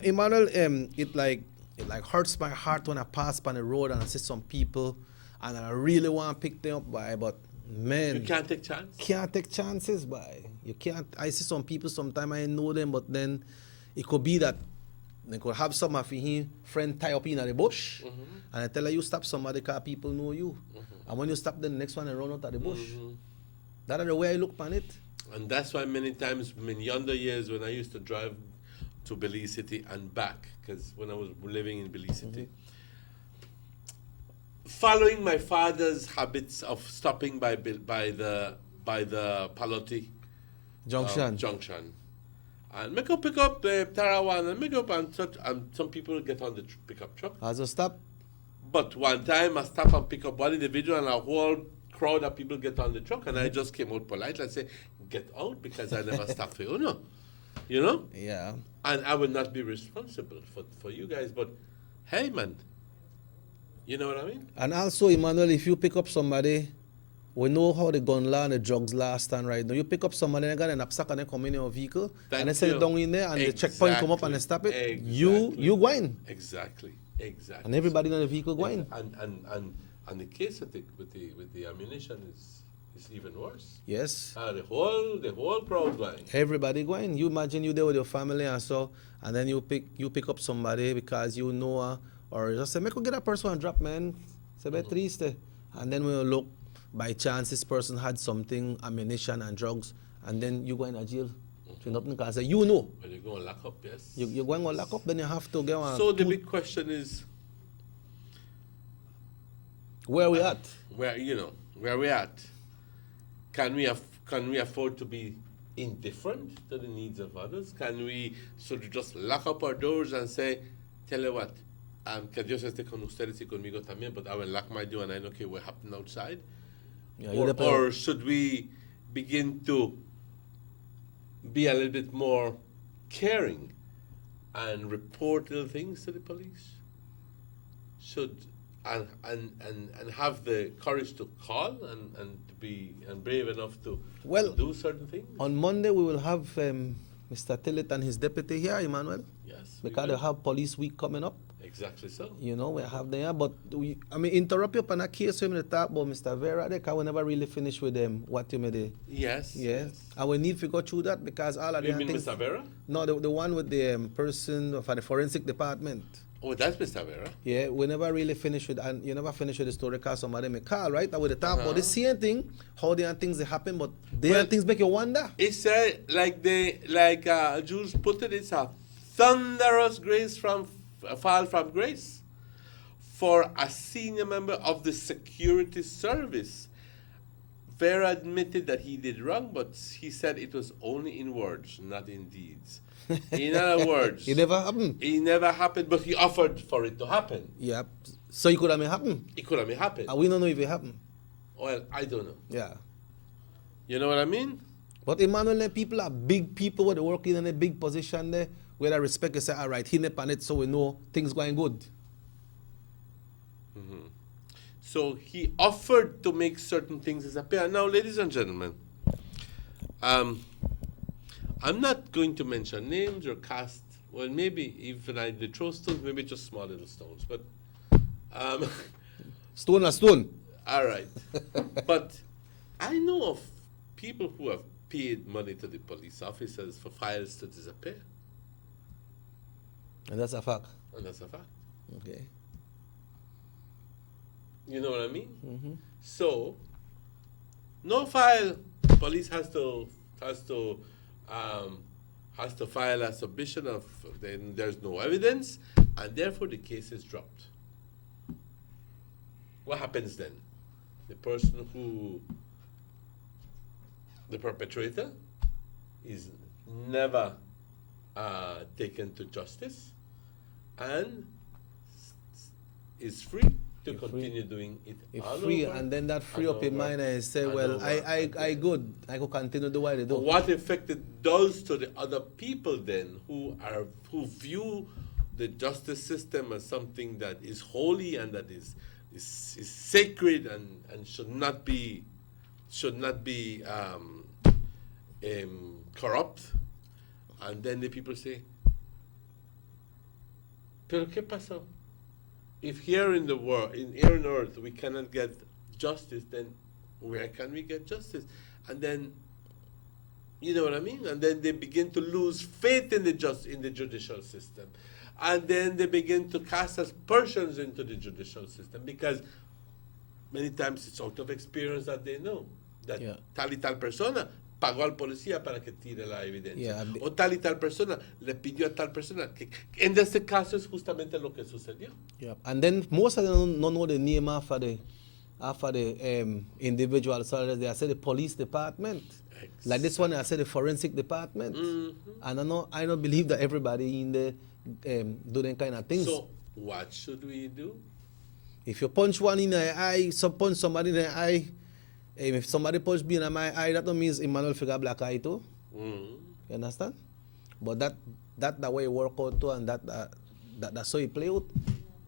Emmanuel, it like hurts my heart when I pass by the road and I see some people, and I really want to pick them up, but man, you can't take chances. Can't take chances, boy. You can't. I see some people sometimes I know them, but then it could be that they could have some of his friend tie up in the bush, and I tell her you stop somebody because people know you, and when you stop, then the next one they run out of the bush. That's the way I look on it. And that's why many times in younger years when I used to drive to Belize City and back, because when I was living in Belize City, following my father's habits of stopping by the Palotti junction, and make up pick up Tarawan and make up and such, and some people get on the pickup truck. As a stop. But one time I stop and pick up one individual and a whole crowd of people get on the truck, and I just came out politely and say, "Get out," because I never stopped for you, no. You know? Yeah. And I will not be responsible for you guys, but hey, man, you know what I mean? And also, Emmanuel, if you pick up somebody, we know how the gun law and the drugs law stand right now. You pick up somebody and got an knapsack and they come in your vehicle, and they set it down in there, and the checkpoint come up and they stop it. Exactly. You going. Exactly. And everybody in the vehicle going. And the case with the ammunition is even worse. Yes. The whole crowd going. Everybody going. You imagine you there with your family and so, and then you pick up somebody because you know, or just say, "Make go get a person and drop, man." Say, "Be triste." And then when you look, by chance this person had something, ammunition and drugs, and then you go in a jail. Nothing can say, you know. When you go and lock up, yes. You're going to lock up, then you have to go on. So the big question is, where we at? Where we at? Can we afford to be indifferent to the needs of others? Can we sort of just lock up our doors and say, tell you what, que Dios esté con ustedes y conmigo también, but I will lock my door and I know okay what happened outside? Yeah, or should we begin to be a little bit more caring and report little things to the police? And have the courage to call and to be brave enough to do certain things? On Monday we will have Mr. Tillett and his deputy here, Emmanuel. Yes. Because they have police week coming up. Exactly so. You know, we have them here, but interrupt you on a case when we talk about Mr. Vera, because we never really finish with them. What you made? Yes. And we need to go through that because all of them. You mean Mr. Vera? No, the one with the person for the forensic department. Oh, that's Mr. Vera. Yeah, we never really finish with, and you never finish with the story because somebody may call, right? And with the talk about the same thing, how the things they happen, but things make you wonder. It's like Jews put it, it's a thunderous fall from grace for a senior member of the security service. Vera admitted that he did wrong, but he said it was only in words, not in deeds. In other words, it never happened. It never happened, but he offered for it to happen. Yeah. So it could have happened. It could have happened. And we don't know if it happened. Well, I don't know. Yeah. You know what I mean? But Emmanuel, people are big people who are working in a big position there, where I respect you say, all right, he nip on it so we know things going good. Mm-hmm. So he offered to make certain things disappear. Now, ladies and gentlemen, I'm not going to mention names or cast. Well, maybe even I did throw stones, maybe just small little stones. But stone a stone. All right. But I know of people who have paid money to the police officers for files to disappear. And that's a fact. And that's a fact. Okay. You know what I mean? Mm-hmm. So, no file. Police has to file a submission of then there's no evidence, and therefore the case is dropped. What happens then? The person the perpetrator is never taken to justice and is free to continue doing it all free, over. And then that free up your mind and say, well, I good. I could continue the way they do. What effect it does to the other people then who view the justice system as something that is holy and that is sacred and should not be corrupt, and then the people say, "Pero qué pasó? If here in the world, here on earth, we cannot get justice, then where can we get justice?" And then, you know what I mean? And then they begin to lose faith in the judicial system. And then they begin to cast aspersions into the judicial system because many times it's out of experience that they know that tal y tal persona pagó al policía para que tire la evidencia. Yeah, o tal y tal persona le pidió a tal persona. Que en este caso es justamente lo que sucedió. Yeah. And then most of them don't know the name after the individual. So they say the police department. Like this one, I said the forensic department. And I don't believe that everybody in there do them kind of things. So what should we do? If you punch one in the eye, punch somebody in the eye, if somebody punch me in my eye, that don't mean Emmanuel figure black eye too. You understand? But that the way it work out too, and that's how it play out.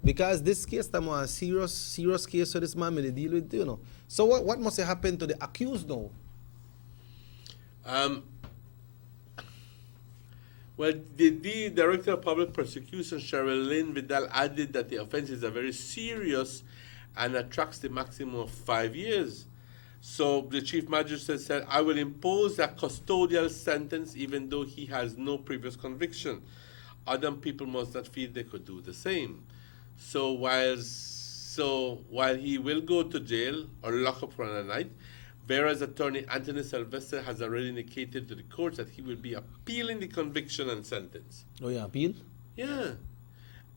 Because this case, I'm a serious case, so this man may deal with, you know. So what must have happened to the accused now? Well, the Director of Public Prosecution, Cheryl Lynn Vidal, added that the offense is a very serious and attracts the maximum of 5 years. So the Chief Magistrate said, I will impose a custodial sentence even though he has no previous conviction. Other people must not feel they could do the same. So while he will go to jail or lock up for a night, Vera's attorney, Anthony Sylvester, has already indicated to the courts that he will be appealing the conviction and sentence. Oh, yeah, appeal? Yeah.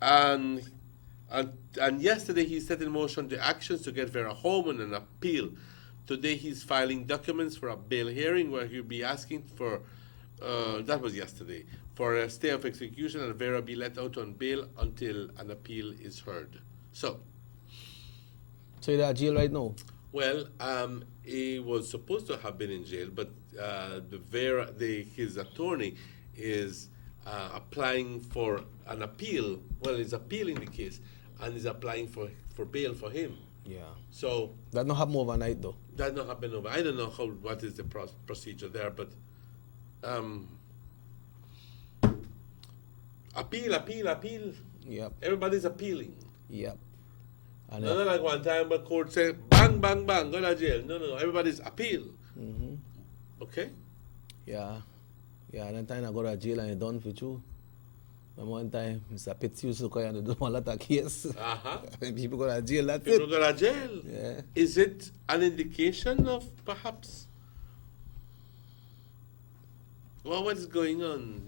And yesterday he set in motion the actions to get Vera home on an appeal. Today he's filing documents for a bail hearing where he'll be asking for, that was yesterday, for a stay of execution and Vera be let out on bail until an appeal is heard. So you're at jail right now? Well, he was supposed to have been in jail, but his attorney is applying for an appeal. Well, he's appealing the case, and he's applying for bail for him. Yeah. So that not happen overnight, though. That not happen over. I don't know what is the procedure there, but appeal. Yep. Everybody's appealing. Yep. And not like one time the court said, bang, bang, bang, go to jail. No, everybody's appeal. Okay? Yeah. And then time I go to jail and you're done for you. And one time, Mr. Pitts used to come and do a lot of cases. People go to jail, that's People go to jail. Yeah. Is it an indication of perhaps what is going on?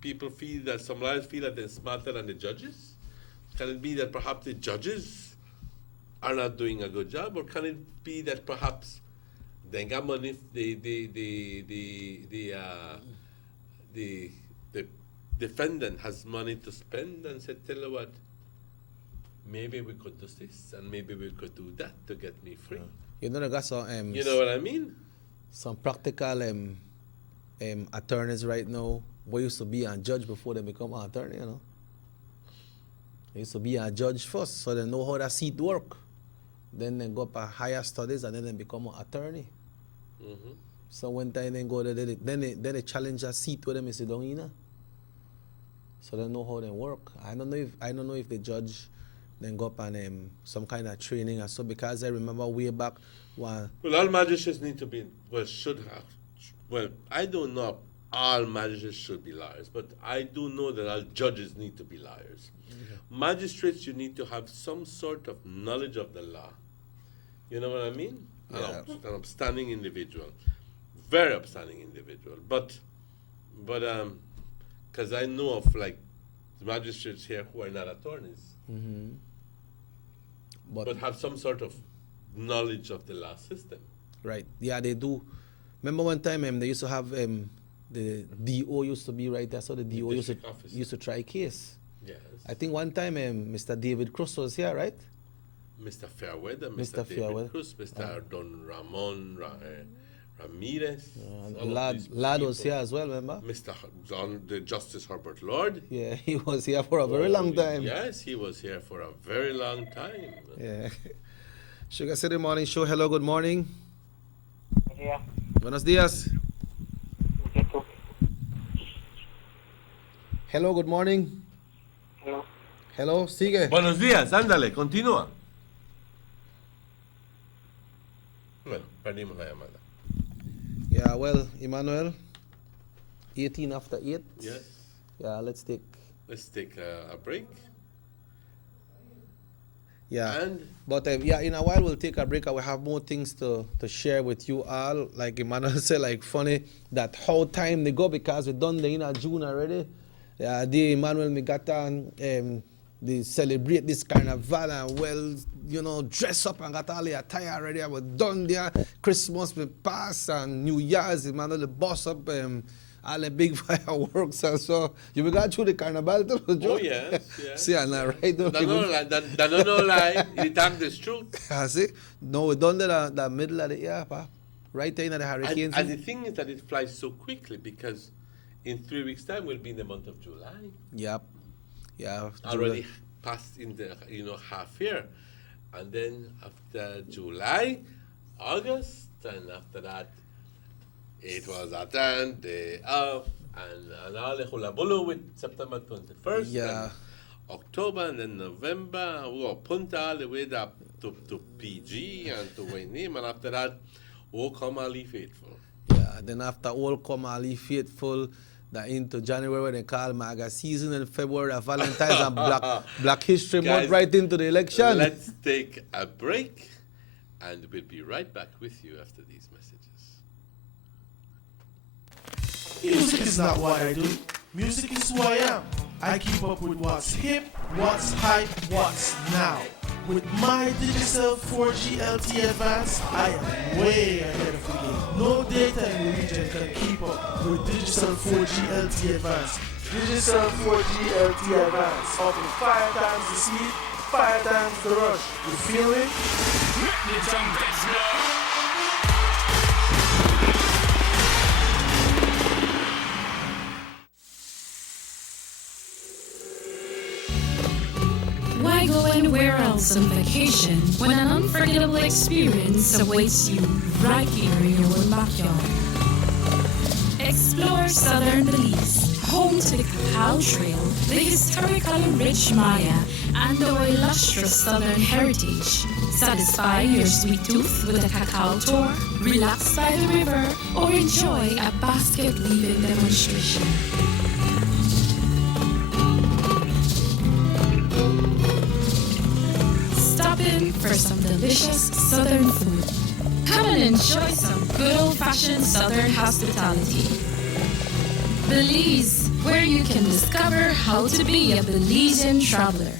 People feel that, some lawyers feel that they're smarter than the judges? Can it be that perhaps the judges are not doing a good job, or can it be that perhaps they got money, the defendant has money to spend and said, tell you what, maybe we could do this and maybe we could do that to get me free. You know, got some, you know what I mean? Some practical attorneys right now who used to be a judge before they become an attorney, you know. They used to be a judge first, so they know how that seat work. Then they go up a higher studies and then they become an attorney. So one time they go there, then they challenge a seat where they sit down in. So they know how they work. I don't know if the judge then go up and some kind of training or so, because I remember way back when. Well, all magistrates need to be, should have. Well, I don't know all magistrates should be liars, but I do know that all judges need to be liars. Magistrates, you need to have some sort of knowledge of the law. You know what I mean? Yeah. An upstanding individual, very upstanding individual. But because I know of like magistrates here who are not attorneys, but have some sort of knowledge of the law system. Right. Yeah, they do. Remember one time they used to have the DO used to be right there, so the DO used to try case. Yes. I think one time Mr. David Cruz was here, right? Mr. Fairweather, Mr. David Cruz, Mr. Don Ramon Ramirez. Lad was here as well, remember? Mr. The Justice Herbert Lord. Yeah, he was here for a very long time. Yes, he was here for a very long time. Yeah. Sugar City Morning Show, hello, good morning. Yeah. Buenos días. Hello, good morning. Hello, sigue. Buenos días, ándale, continúa. Bueno, perdimos la llamada. Yeah, well, Emmanuel, 18 after 8. Yes. Yeah, let's take a break. Yeah. And But yeah, in a while we'll take a break and we have more things to share with you all. Like Emmanuel said, like funny that how time they go because we done the in June already. The Emmanuel me got on they celebrate this carnival and well, you know, dress up and got all the attire already. I was done there. Christmas we pass and New Year's, Emmanuel the boss up all the big fireworks and so you got through the carnival too, Joe? Oh yes, yes. See, and right. That's no lie. You tell the truth. See, no, we done the middle of the year, pa. Right there in the hurricane. And the thing is that it flies so quickly because in 3 weeks' time we'll be in the month of July. Yep. Yeah. Already past in the half year, and then after July, August, and after that. It was a 10 day off, and all the hula bulu with September 21st, yeah, and October, and then November. We go Punta all the way up to PG and to Wayne, and after that, all come Ali Faithful. Yeah, then after all come Ali Faithful, that into January they call Maga season, and February Valentine's and Black History Month right into the election. Let's take a break, and we'll be right back with you after these messages. Music is not what I do. Music is who I am. I keep up with what's hip, what's hype, what's now. With my Digicel 4G LTE Advance, I am way ahead of the game. No data in the region can keep up with Digicel 4G LTE Advance. Digicel 4G LTE Advance offers 5 times the speed, 5 times the rush. You feel it? Why go anywhere else on vacation when an unforgettable experience awaits you right here in your own backyard? Explore southern Belize, home to the Cacao Trail, the historically rich Maya, and our illustrious southern heritage. Satisfy your sweet tooth with a cacao tour, relax by the river, or enjoy a basket weaving demonstration. Stop in for some delicious southern food. Come and enjoy some good old-fashioned southern hospitality. Belize, where you can discover how to be a Belizean traveler.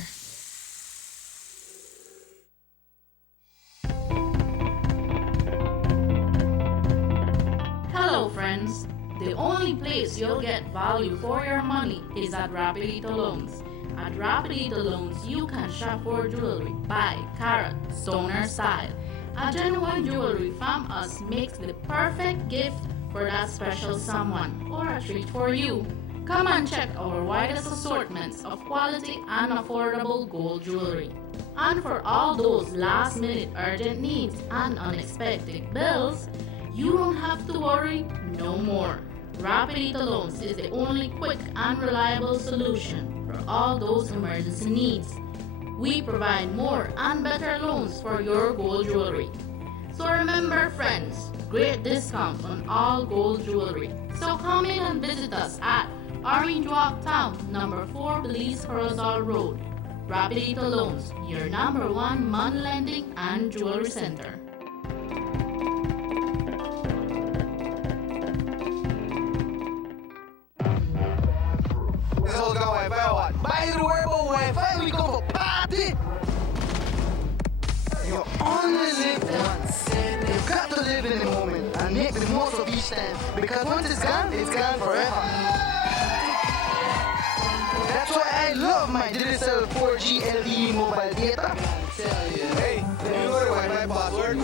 Hello friends, the only place you'll get value for your money is at Rapidito Loans. At Rapidito Loans, you can shop for jewelry, buy, carat, stoner style. A genuine jewelry from us makes the perfect gift for that special someone or a treat for you. Come and check our widest assortments of quality and affordable gold jewelry. And for all those last-minute urgent needs and unexpected bills, you don't have to worry no more. Rapidito Loans is the only quick and reliable solution for all those emergency needs. We provide more and better loans for your gold jewelry. So remember friends, great discount on all gold jewelry. So come in and visit us at Orange Walk Town, number 4 Belize Corozal Road. Rapidito Loans, your number 1 money lending and jewelry center. This whole got Wi-Fi or what? By the way, about Wi-Fi, we go for party. You only live once. You got to live in the moment and make the most of each time. Because once it's gone forever. That's why I love my Digicel 4G LTE mobile data. Hey, you know the Wi-Fi password?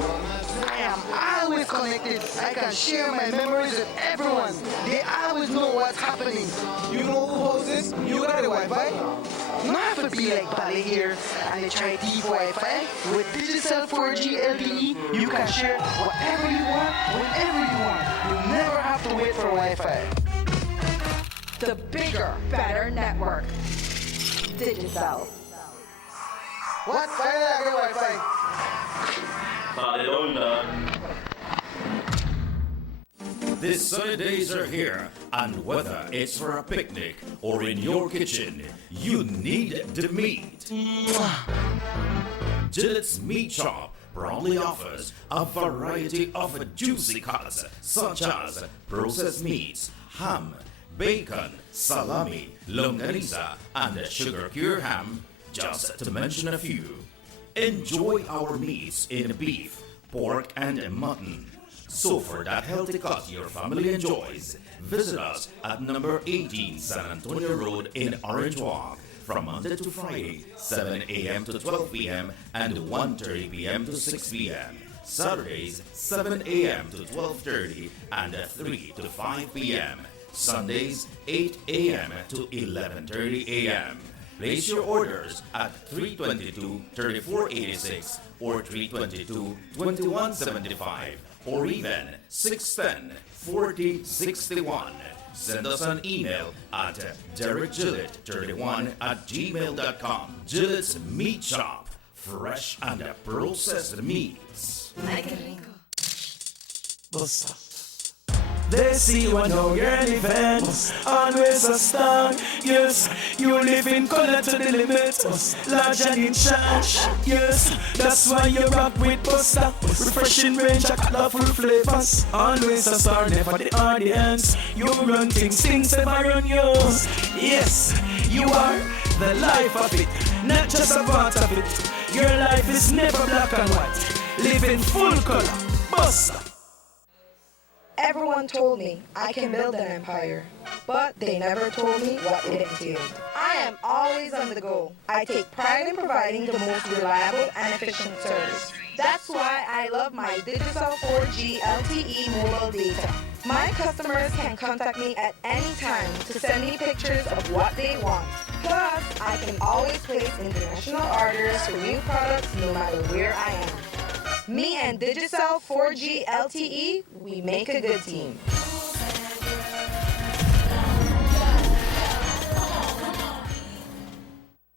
I am always connected. I can share my memories with everyone. They always know what's happening. You know who holds this? You got the Wi-Fi? You don't have to be like Bali here and they try deep Wi-Fi. With Digicel 4G LTE, you can share whatever you want, whenever you want. You never have to wait for Wi-Fi. The bigger, better network. Digicel. What? Why did I get Wi-Fi? The sunny days are here, and whether it's for a picnic or in your kitchen, you need the meat. Gillette's Meat Shop proudly offers a variety of juicy cuts such as processed meats, ham, bacon, salami, longaniza, and sugar cure ham, just to mention a few. Enjoy our meats in beef, pork, and mutton. So for that healthy cut your family enjoys, visit us at number 18 San Antonio Road in Orange Walk from Monday to Friday, 7 a.m. to 12 p.m. and 1:30 p.m. to 6 p.m. Saturdays, 7 a.m. to 12:30 and 3 to 5 p.m. Sundays, 8 a.m. to 11:30 a.m. Place your orders at 322-3486 or 322-2175 or even 610-4061. Send us an email at derekgillett31@gmail.com. Gillette's Meat Shop, fresh and processed meats. They see what no girl events, always a star. Yes, you live in color to the limit, large and in charge. Yes, that's why you rock with Buster. Refreshing range of colorful flavors, always a star, never the audience. You run things never run yours. Yes, you are the life of it, not just a part of it. Your life is never black and white, live in full color. Buster. Everyone told me I can build an empire, but they never told me what it entailed. I am always on the go. I take pride in providing the most reliable and efficient service. That's why I love my Digicel 4G LTE mobile data. My customers can contact me at any time to send me pictures of what they want. Plus, I can always place international orders for new products no matter where I am. Me and Digicel 4G LTE, we make a good team.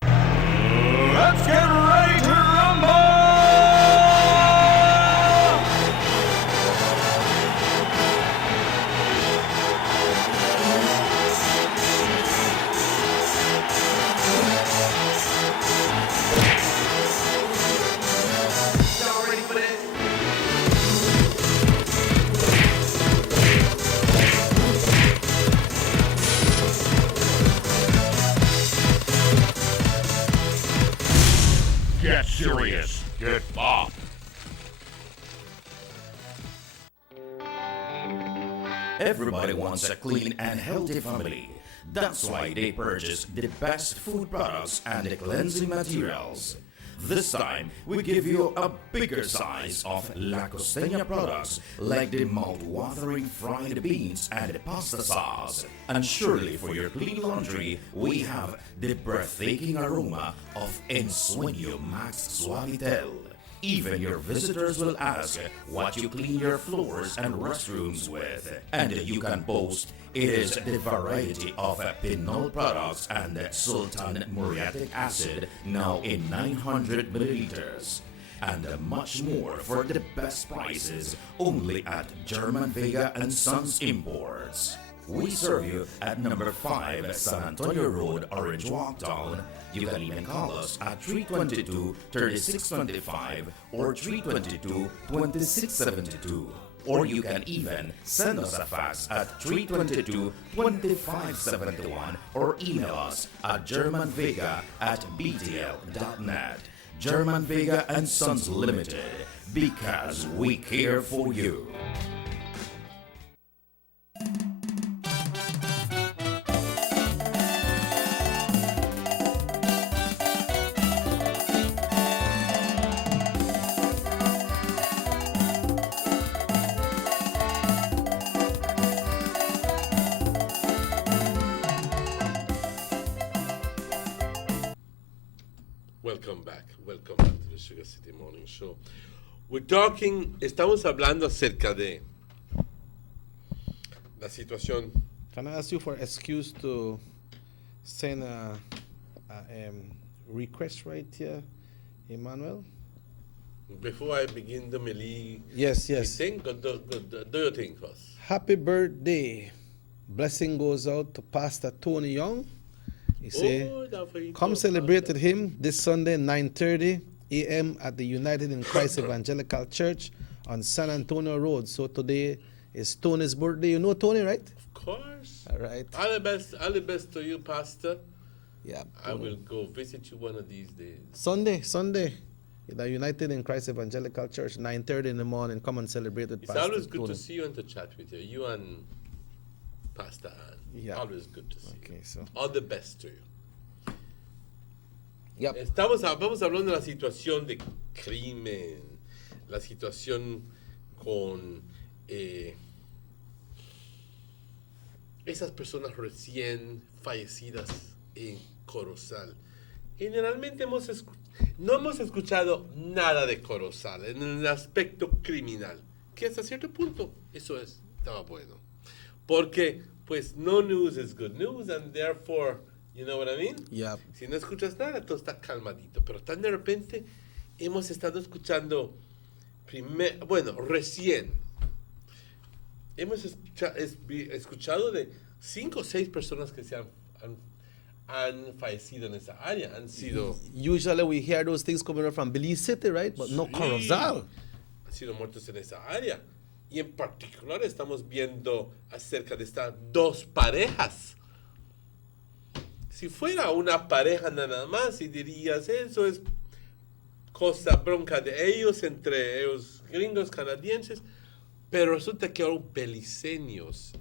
Let's get ready to rumble! Y'all ready for that? Get serious. Get Bob. Everybody wants a clean and healthy family. That's why they purchase the best food products and the cleansing materials. This time, we give you a bigger size of La Costeña products like the mouth-watering fried beans and the pasta sauce. And surely for your clean laundry, we have the breathtaking aroma of Ensueño Max Suavitel. Even your visitors will ask what you clean your floors and restrooms with. And you can boast it is the variety of Pinol products and Sultan muriatic acid now in 900 milliliters. And much more for the best prices only at German Vega and Sons Imports. We serve you at number 5 San Antonio Road, Orange Walk Town. You can even call us at 322-3625 or 322-2672. Or you can even send us a fax at 322-2571 or email us at germanvega@btl.net. German Vega and Sons Limited, because we care for you. Welcome back to the Sugar City Morning Show. Estamos hablando acerca de la situación. Can I ask you for excuse to send a request right here, Emmanuel? Before I begin the melee, yes. You think, or do you think first? Happy birthday. Blessing goes out to Pastor Tony Young. He say, come celebrate with him this Sunday, 9:30 a.m. at the United in Christ Evangelical Church on San Antonio Road. So today is Tony's birthday. You know Tony, right? Of course. All right. All the best to you, Pastor. Yeah. I will go visit you one of these days. Sunday. The United in Christ Evangelical Church, 9:30 in the morning. Come and celebrate with It's Pastor always good Tony. to see you and to chat with you. You and Pastor Ann. Yeah. Always good to see you. So. All the best to you. Yep. Vamos hablando de la situación de crimen, la situación con esas personas recién fallecidas en Corozal. Generalmente no hemos escuchado nada de Corozal en el aspecto criminal, que hasta cierto punto estaba bueno. Porque, pues, no news is good news, and therefore, you know what I mean? Yeah. Si no escuchas nada, todo está calmadito. Pero tan de repente hemos estado escuchando, recién, hemos escuchado de 5 o 6 personas que han fallecido en esa área, han sido... Usually we hear those things coming up from Belize City, right? But no Corozal. Han sido muertos en esa área. Y en particular estamos viendo acerca de estas 2 parejas. Si fuera una pareja nada más, y dirías, eso es cosa bronca de ellos, entre ellos gringos canadienses, pero resulta que eran beliceños,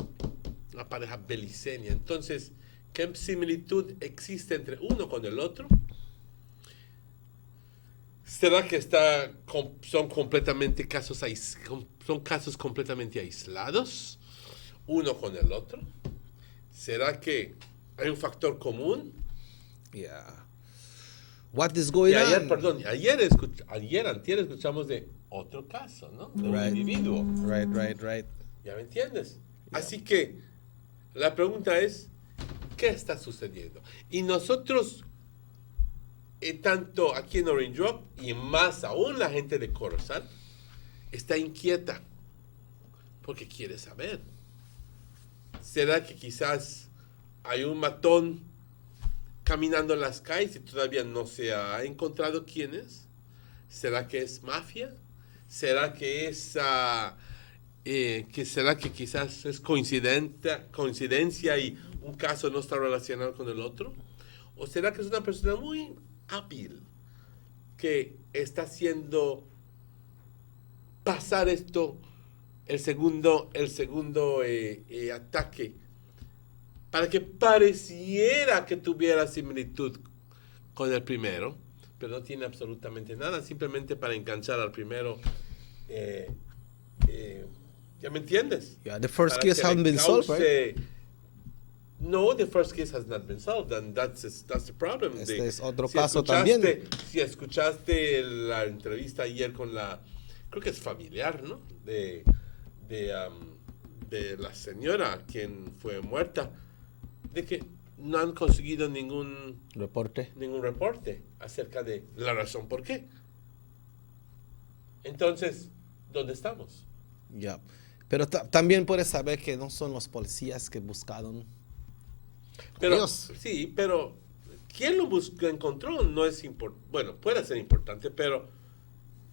una pareja beliceña. Entonces, ¿qué similitud existe entre uno con el otro? ¿Será que son completamente casos completamente aislados, uno con el otro? ¿Será que hay un factor común? Yeah. What is going on? Antier escuchamos de otro caso, ¿no? De un Right. individuo. Right. ¿Ya me entiendes? Así que la pregunta es, ¿qué está sucediendo? Y nosotros, tanto aquí en Orange Rock y más aún la gente de Corozal, está inquieta porque quiere saber. ¿Será que quizás hay un matón caminando en las calles y todavía no se ha encontrado quién es? ¿Será que es mafia? ¿Será que será que quizás es coincidencia y un caso no está relacionado con el otro? ¿O será que es una persona muy hábil que está haciendo pasar esto, el segundo ataque, para que pareciera que tuviera similitud con el primero, pero no tiene absolutamente nada, simplemente para enganchar al primero? ¿Ya me entiendes? Yeah, the first Para case que hasn't le been solved, cause- right? No, the first case has not been solved, and that's the problem. Este es otro Si caso escuchaste- también. Si escuchaste la entrevista ayer con creo que es familiar, ¿no? De la señora quien fue muerta, de que no han conseguido ningún reporte acerca de la razón por qué. Entonces, ¿dónde estamos? Yeah. Pero también puedes saber que no son los policías que buscaron. Pero, Ellos. sí, pero ¿quién lo encontró? No es bueno, puede ser importante, pero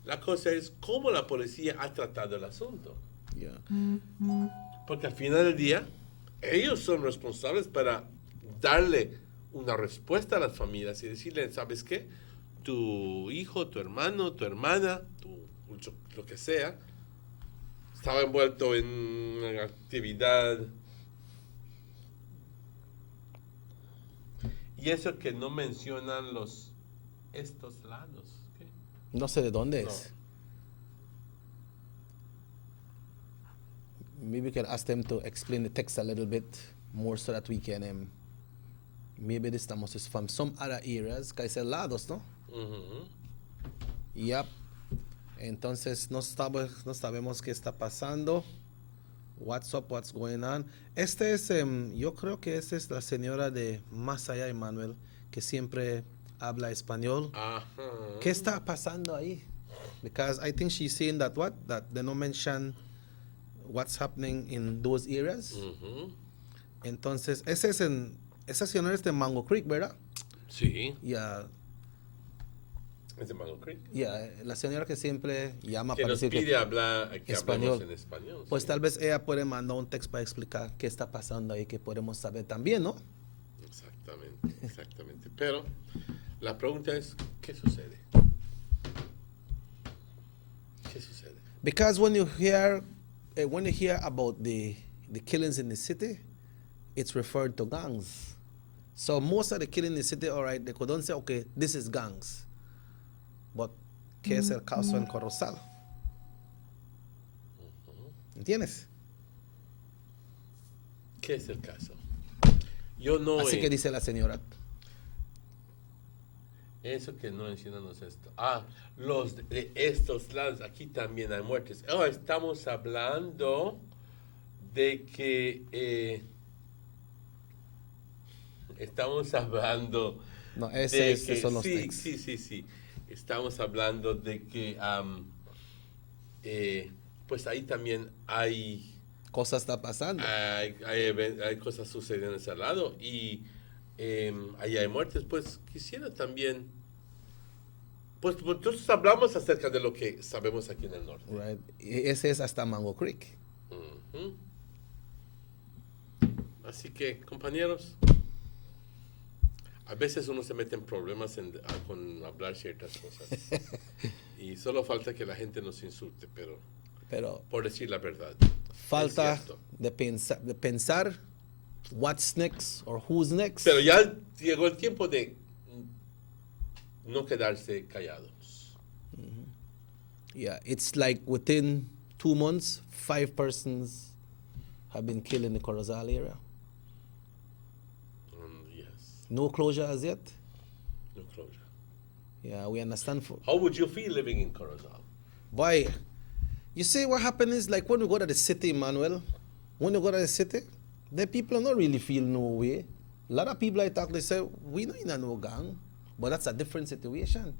la cosa es cómo la policía ha tratado el asunto. Yeah. Porque al final del día, ellos son responsables para darle una respuesta a las familias y decirle, ¿sabes qué? Tu hijo, tu hermano, tu hermana, lo que sea, estaba envuelto en una actividad. Y eso que no mencionan estos lados. ¿Qué? No sé de dónde No. es. Maybe we can ask them to explain the text a little bit more so that we can maybe this time is from some other areas. Que dice lados, ¿no? Yep. Entonces no sabemos qué está pasando. What's up, what's going on. Este es, yo creo que esta es la señora de Más Allá, Emmanuel, que siempre habla español. ¿Qué está pasando ahí? Because I think she's saying that they don't mention what's happening in those areas. Entonces, esa señora es de Mango Creek, ¿verdad? Sí. Yeah. Es de Mango Creek. Yeah, la señora que siempre llama Que para nos decir pide hablar, que hablemos en español. Pues sí. tal vez ella puede mandar un texto para explicar qué está pasando ahí, que podemos saber también, ¿no? Exactamente. Pero la pregunta es, ¿qué sucede? ¿Qué sucede? Because when you hear about the killings in the city, it's referred to gangs. So most of the killing in the city, all right, they couldn't say, okay, this is gangs. But ¿qué es el caso en Corozal? ¿Entiendes? ¿Qué es el caso? Yo no Así que dice la señora. Eso que no mencionamos esto. Los de estos lados, aquí también hay muertes. Estamos hablando de que estamos hablando no, de esos que son los sí. Estamos hablando de que pues ahí también hay cosas está pasando. Hay cosas sucediendo en ese lado y ahí hay muertes. Pues quisiera también, pues nosotros hablamos acerca de lo que sabemos aquí en el norte. Right. Ese es hasta Mango Creek. Así que, compañeros, a veces uno se mete en problemas con hablar ciertas cosas. Y solo falta que la gente nos insulte, pero por decir la verdad. Falta de pensar what's next or who's next. Pero ya llegó el tiempo de no quedarse callados. Yeah, it's like within 2 months, 5 persons have been killed in the Corozal area. Yes. No closure as yet. No closure. Yeah, we understand. How would you feel living in Corozal? Boy, you see what happened is like when we go to the city, Manuel, when you go to the city, the people don't really feel no way. A lot of people I talk, they say, we know in a no gang, but that's a different situation.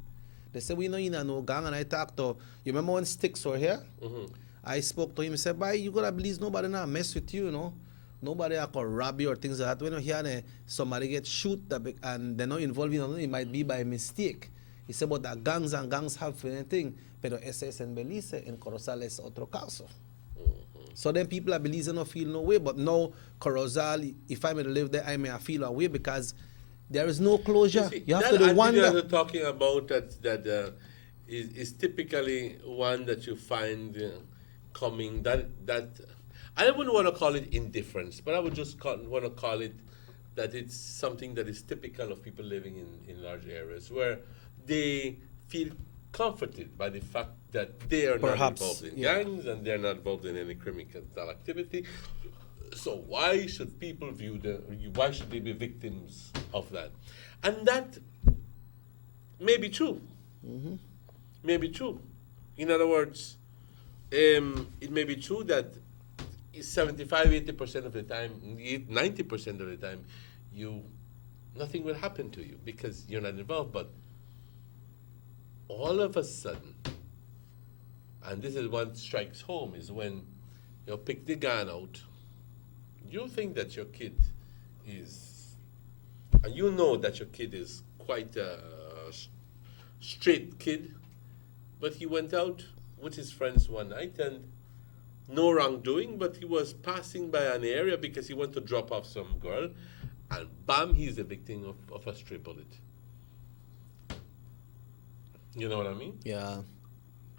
They say, we know in a no gang, and I talk to, you remember when Sticks were here? I spoke to him, he said, boy, you gotta believe nobody not mess with you, you know? Nobody could rob you or things like that. When you hear somebody get shoot and they're not involved in it, it might be by mistake. He said, but the gangs and gangs have anything. Pero ese es en Belize, en Corozal es otro caso. So then people at Belize don't feel no way, but now Corozal, if I may live there, I may feel a way because there is no closure. You have to wonder. That you're talking about that is typically one that you find coming, that I wouldn't want to call it indifference, but I would just want to call it that it's something that is typical of people living in large areas where they feel comforted by the fact that they are not involved in gangs and they're not involved in any criminal activity. So why should people why should they be victims of that? And that may be true. May be true. In other words, it may be true that 75-80% of the time, 90% of the time, nothing will happen to you because you're not involved. But all of a sudden, and this is what strikes home, is when you pick the gun out, you think that your kid is, and you know that your kid is quite a straight kid, but he went out with his friends one night and no wrongdoing, but he was passing by an area because he wanted to drop off some girl, and bam, he's the victim of a stray bullet. You know what I mean? Yeah.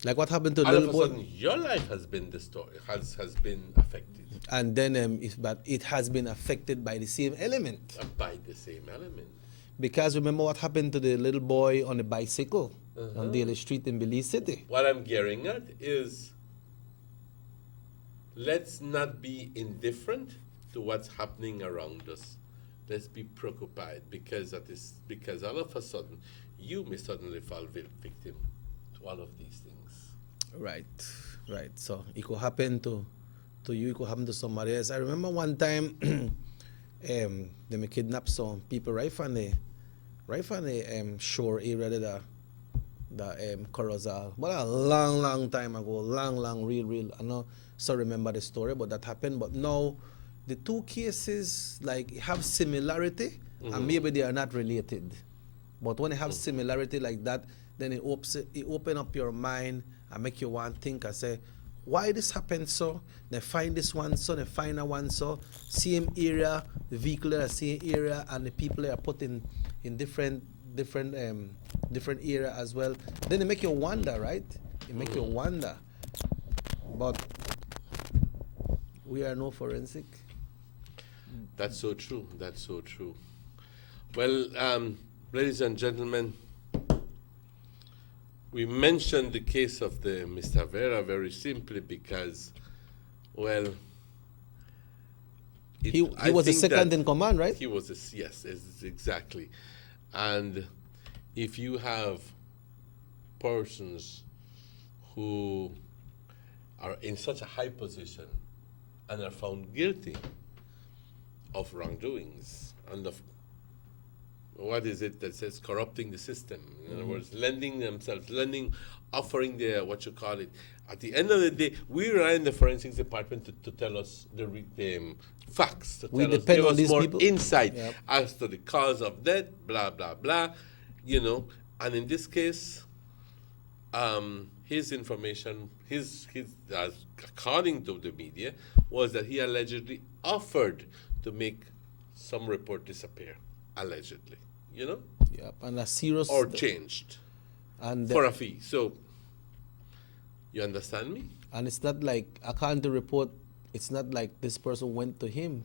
Like what happened to the all little of a boy? sudden, your life has been has been affected. And then, but it has been affected by the same element. By the same element. Because remember what happened to the little boy on the bicycle on Daly Street in Belize City? What I'm gearing at is, let's not be indifferent to what's happening around us. Let's be preoccupied because all of a sudden you may suddenly fall victim to all of these things. Right. So it could happen to you, it could happen to somebody else. I remember one time they may kidnap some people right from the shore area, the Corozal. But a long time ago, real. I know. So remember the story, but that happened. But now, the two cases have similarity, and maybe they are not related. But when they have similarity like that, then it open up your mind and make you want to think and say, why this happened so? They find this one so, they find that one so. Same area, the vehicle are same area, and the people are put in different area as well. Then it make you wonder, right? It make you wonder. But we are no forensic. That's so true. That's so true. Well, ladies and gentlemen, we mentioned the case of the Mr. Vera very simply because, well, he was the second in command, right? He was, yes, exactly. And if you have persons who are in such a high position and are found guilty of wrongdoings and of what is it that says corrupting the system? In other words, offering their, what you call it. At the end of the day, we rely on the forensics department to tell us the facts, to give us more insight as to the cause of death, blah, blah, blah, you know. And in this case, his information, according to the media, was that he allegedly offered to make some report disappear, allegedly, you know? Yep, and a serious... Or changed and for a fee. So, you understand me? And it's not like, according to the report, it's not like this person went to him.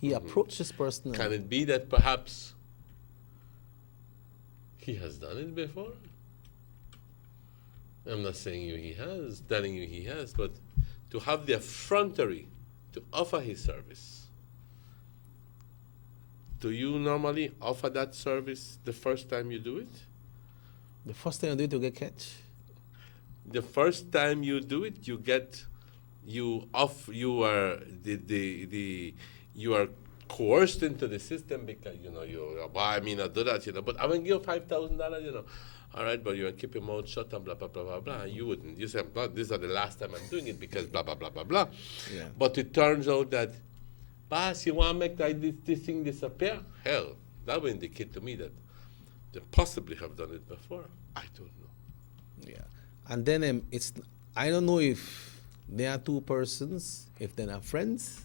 He approached this person. Can it be that perhaps he has done it before? I'm not saying telling you he has, but to have the effrontery to offer his service. Do you normally offer that service the first time you do it? The first time you do it, you get catch. The first time you do it, you are coerced into the system because I mean I do that, but I'm gonna give you $5,000, all right, but you want to keep your mouth shut and blah blah blah blah blah. You wouldn't. You say, this is the last time I'm doing it because blah blah blah blah blah. Yeah. But it turns out that, boss, you want to make this thing disappear? Hell, that would indicate to me that they possibly have done it before. I don't know. Yeah, and then I don't know if they are two persons, if they're not friends,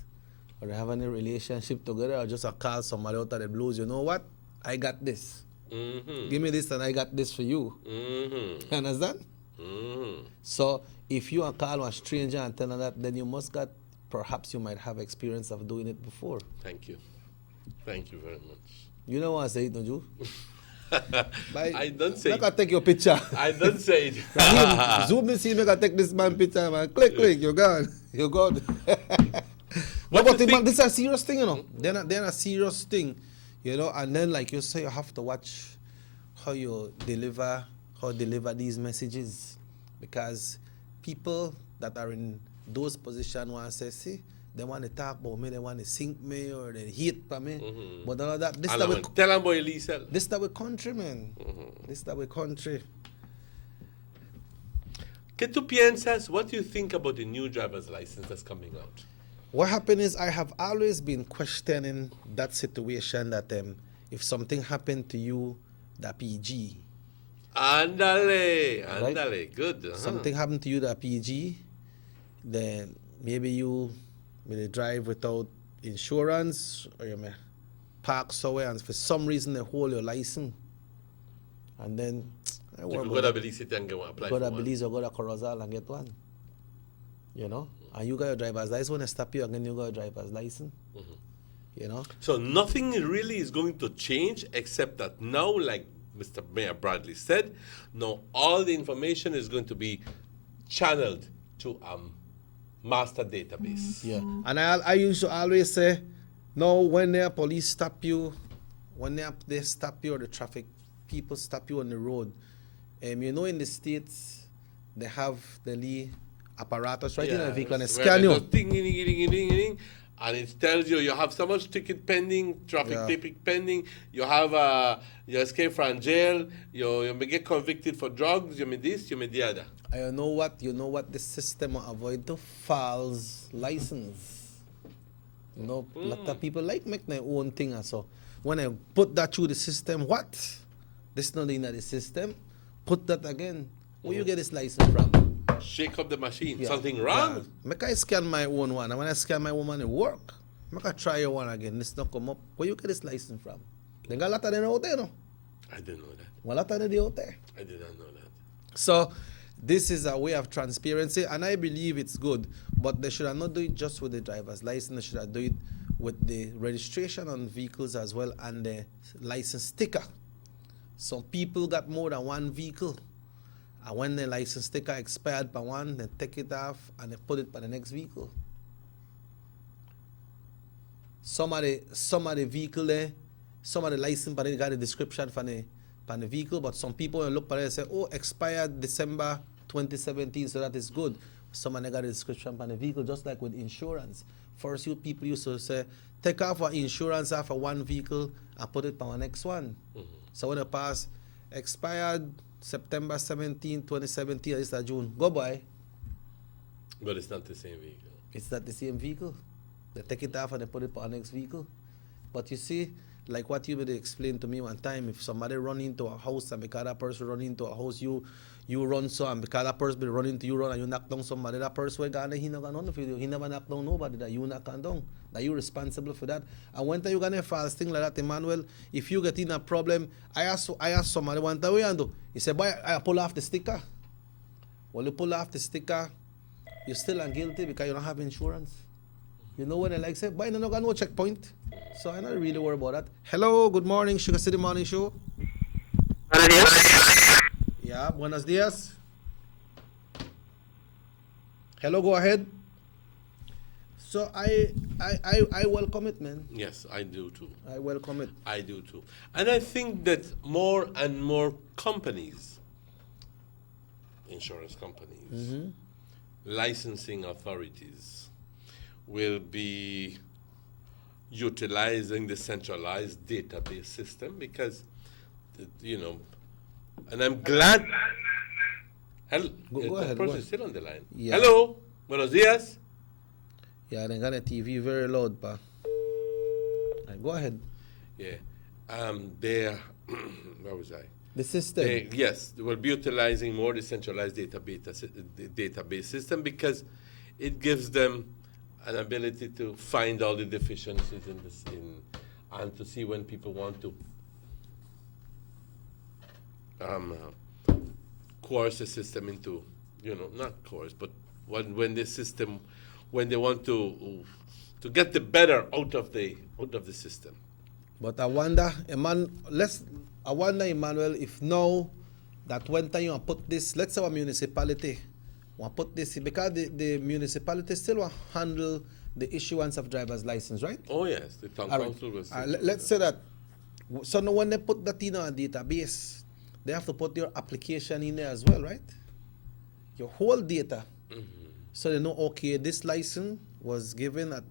or they have any relationship together, or just a call somebody out of the blues. You know what? I got this. Give me this and I got this for you. Understand? So if you are call a stranger and tell her that, then you must perhaps you might have experience of doing it before. Thank you. Thank you very much. You know what I say it, don't you? I don't say it. I can take your picture. I don't say it. Zoom and see me can take this man picture, man. Click, you're gone. You're gone. But this is a serious thing, you know. They're a serious thing. And then like you say, you have to watch how you deliver these messages, because people that are in those positions want to say, see, they want to talk about me, they want to sink me, or they hate for me. But all of that, this is our country, man. This is our country. ¿Qué tú piensas? What do you think about the new driver's license that's coming out? What happened is I have always been questioning that situation that if something happened to you, that PG. Andale, good. Something happened to you, that PG, then maybe you may drive without insurance, or you may park somewhere and for some reason they hold your license. And then you go to Belize and apply for one. Go to Belize or go to Corozal and get one. And you got your driver's license. When they stop you again, you got your driver's license. So nothing really is going to change except that now, like Mr. Mayor Bradley said, now all the information is going to be channeled to a master database. Yeah. And I used to always say, no, when the police stop you, they stop you, or the traffic people stop you on the road, in the States, they have the apparatus right in the vehicle and scan you. And it tells you have so much ticket pending, traffic ticket pending, you have you escape from jail, you may get convicted for drugs, you may this, you may the other. You know what the system will avoid? The false license. A lot of people make their own thing, and so when I put that through the system, what? This not in the system. put that again. Where you get this license from? Shake up the machine. Yeah. Something wrong? Yeah. Make I scan my own one. And when I scan my own one, it work. Make I try your one again. This not come up. Where you get this license from? They got a lot of them out there, no? I didn't know that. Well, a lot of them out there. I did not know that. So this is a way of transparency, and I believe it's good. But they should not do it just with the driver's license. They should do it with the registration on vehicles as well and the license sticker. Some people got more than one vehicle. And when the license sticker expired by one, they take it off and they put it by the next vehicle. Some of the vehicle there, some of the license, but they got a description for the vehicle. But some people when look at it and say, oh, expired December 2017, so that is good. Some of them got a description for the vehicle, just like with insurance. First, people used to say, take off our insurance off of one vehicle and put it on the next one. So when it pass, expired September 17, 2017, it's June. Go by. But it's not the same vehicle. It's not the same vehicle. They take it off and they put it on the next vehicle. But you see, like what you would explain to me one time, if somebody run into a house and because that person run into a house, you run so, and because that person be running to you run and you knock down somebody, that person will go he not gonna nothing for you. He never knock down nobody, that you knock down. That you responsible for that. And when you gonna false thing like that, Emmanuel, if you get in a problem, I ask somebody one time, what you do? He said, boy, I pull off the sticker. Well, you pull off the sticker, you're still guilty because you don't have insurance. You know when they like say, boy, you don't got no checkpoint. So I'm not really worried about that. Hello, good morning, Sugar City Morning Show. Yeah, buenos dias. Hello, go ahead. So I welcome it, man. Yes, I do too. I welcome it. I do too. And I think that more and more companies, insurance companies, licensing authorities will be utilizing the centralized database system because, you know, and I'm glad. Hello, go ahead. The person is still on the line. Yeah. Hello, buenos dias. Yeah, they got a TV very loud, pa. Right, go ahead. Yeah, they're where was I? The system. Yes, they will be utilizing more decentralized database system because it gives them an ability to find all the deficiencies and to see when people want to coerce the system into, you know, not coerce, but when the system, when they want to get the better out of the system. But I wonder, Emmanuel, if now that when time you put this, let's say a municipality, want put this because the municipality still want handle the issuance of driver's license, right? Oh yes, the town council will. Let's say that. So now when they put that in a database, they have to put your application in there as well, right? Your whole data. So they know, okay, this license was given at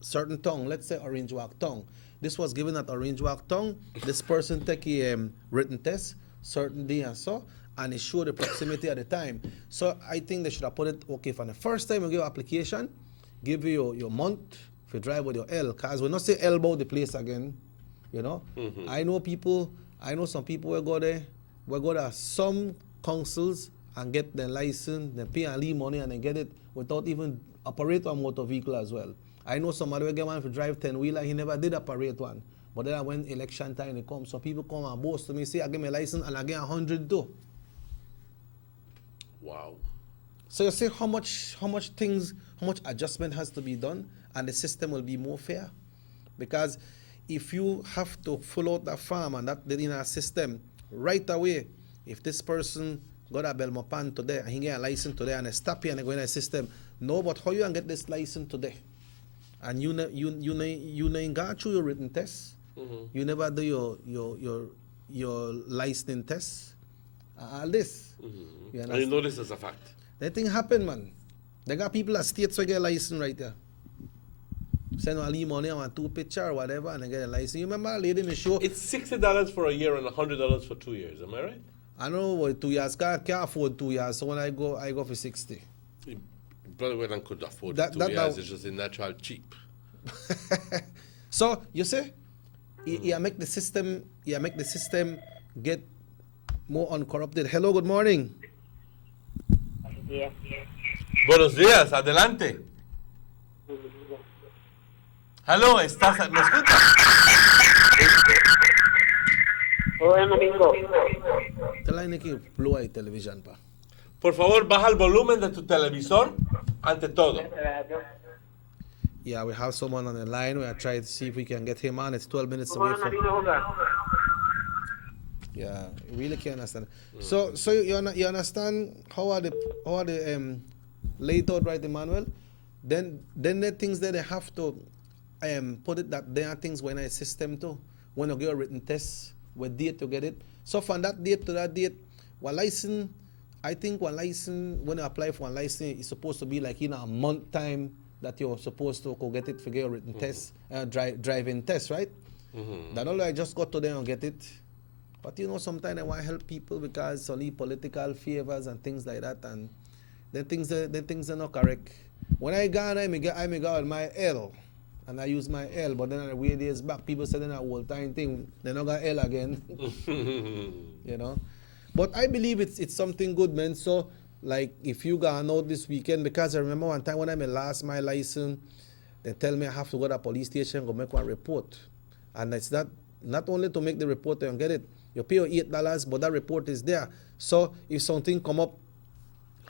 certain town, let's say Orange Walk town. This was given at Orange Walk town. This person take a written test, certain day and so, and it show the proximity at the time. So I think they should have put it, okay, from the first time you give application, give you your month if you drive with your L, because we not say L about the place again, you know. I know some people will go there, some councils and get their license, they pay and leave money and they get it without even operate a motor vehicle as well. I know somebody will get one to drive 10-wheeler, he never did operate one. But then when election time it comes, so people come and boast to me, say I get my license and I get 100 too. Wow. So you see how much adjustment has to be done and the system will be more fair. Because if you have to follow out that farm and that in a system right away, if this person got a Belmopan today and he get a license today and they stop here and they go in a system, no, but how you can get this license today? And you ain't got through your written test. You never do your listening test. All this. And you know this as a fact. That thing happen, man. They got people at states who get a license right there. Send a little money, I want 2 pictures or whatever, and they get a license. You remember a lady in the show? It's $60 for a year and $100 for 2 years. Am I right? I know what 2 years. Can't afford 2 years. So when I go for 60. Brother Wayland could afford 2 years. It's just a natural cheap. So you see, you make the system get more uncorrupted. Hello, good morning. Buenos días, adelante. Hello, ¿me escuchas? Buen domingo. Te la que blue eye television pa. Por favor, baja el volumen de tu televisor ante todo. Yeah, we have someone on the line. We are trying to see if we can get him on. It's 12 minutes away from. Yeah, really can't understand. So you understand how are the laid out, right, Emmanuel? Then the things that they have to put it that there are things when I system too. When you get a written test, what date to get it. So from that date to that date, one license, I think one license, when you apply for one license, it's supposed to be like in a month time that you're supposed to go get it for get a written test, driving test, right? That all I just got to them and get it. But you know, sometimes I want to help people because only political favors and things like that, and the things are not correct. When I go and I got my L, and I use my L, but then a few days back, people said in a whole time thing, they not got L again. You know? But I believe it's something good, man. So, like, if you gone out this weekend, because I remember one time when I lost my license, they tell me I have to go to the police station and go make one report. And it's not only to make the report and get it, you pay your $8, but that report is there. So, if something come up,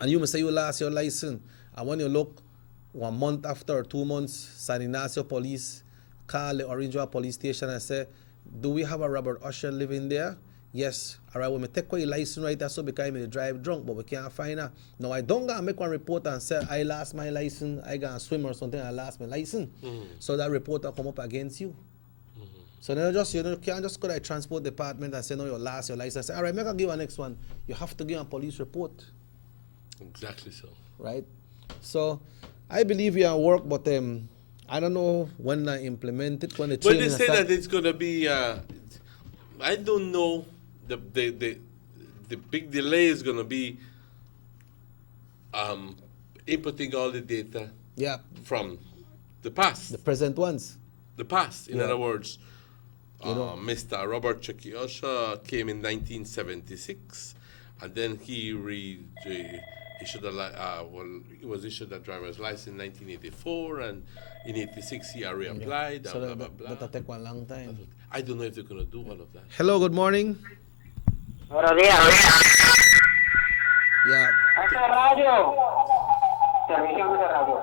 and you may say you lost your license, and when you look 1 month after or 2 months, San Ignacio police call the Orange police station and say, do we have a Robert Usher living there? Yes. All right, well, me take your license right there so because I drive drunk, but we can't find her. No, I don't gonna make one report and say I lost my license, I gonna swim or something, I lost my license. So that report will come up against you. So then you can't just go to the transport department and say, no, you lost your license. Say, all right, make a give a next one. You have to give a police report. Exactly so. Right? So I believe we are work, but I don't know when I implement it. When they say that it's going to be, I don't know, the big delay is going to be inputting all the data from the past. The present ones. The past, in other words. Mr. Robert Chekiocha came in 1976, and then he was issued a driver's license in 1984, and in 86 he reapplied. So blah, blah, blah. that'll take one long time. I don't know if they're going to do all of that. Hello, good morning. Buenos días. Yeah. Radio. Televisión de radio.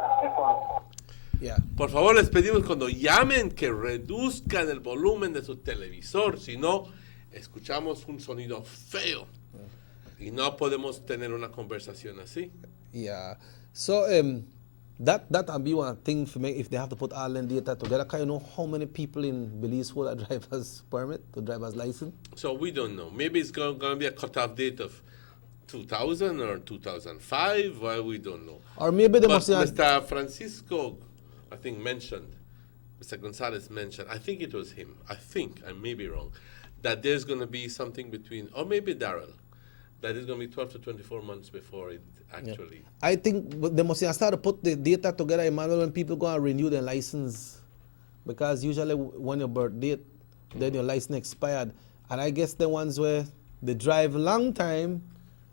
Yeah. Por favor, les pedimos cuando llamen que reduzcan el volumen de su televisor, si no, escuchamos un sonido feo y no podemos tener una conversación así. Yeah. So that will be one thing for me if they have to put all the data together. Can you know how many people in Belize hold a driver's permit, the driver's license? So we don't know. Maybe it's going to be a cutoff date of 2000 or 2005. Well, we don't know. Or maybe they but must have... Mr. Francisco, I think, mentioned, Mr. Gonzalez mentioned, I think it was him, I may be wrong, that there's going to be something between, or maybe Darrell, that is going to be 12 to 24 months before it actually. Yeah. I think they must have started to put the data together, Emmanuel, when people go and renew their license. Because usually when your birth date, then your license expired. And I guess the ones where they drive a long time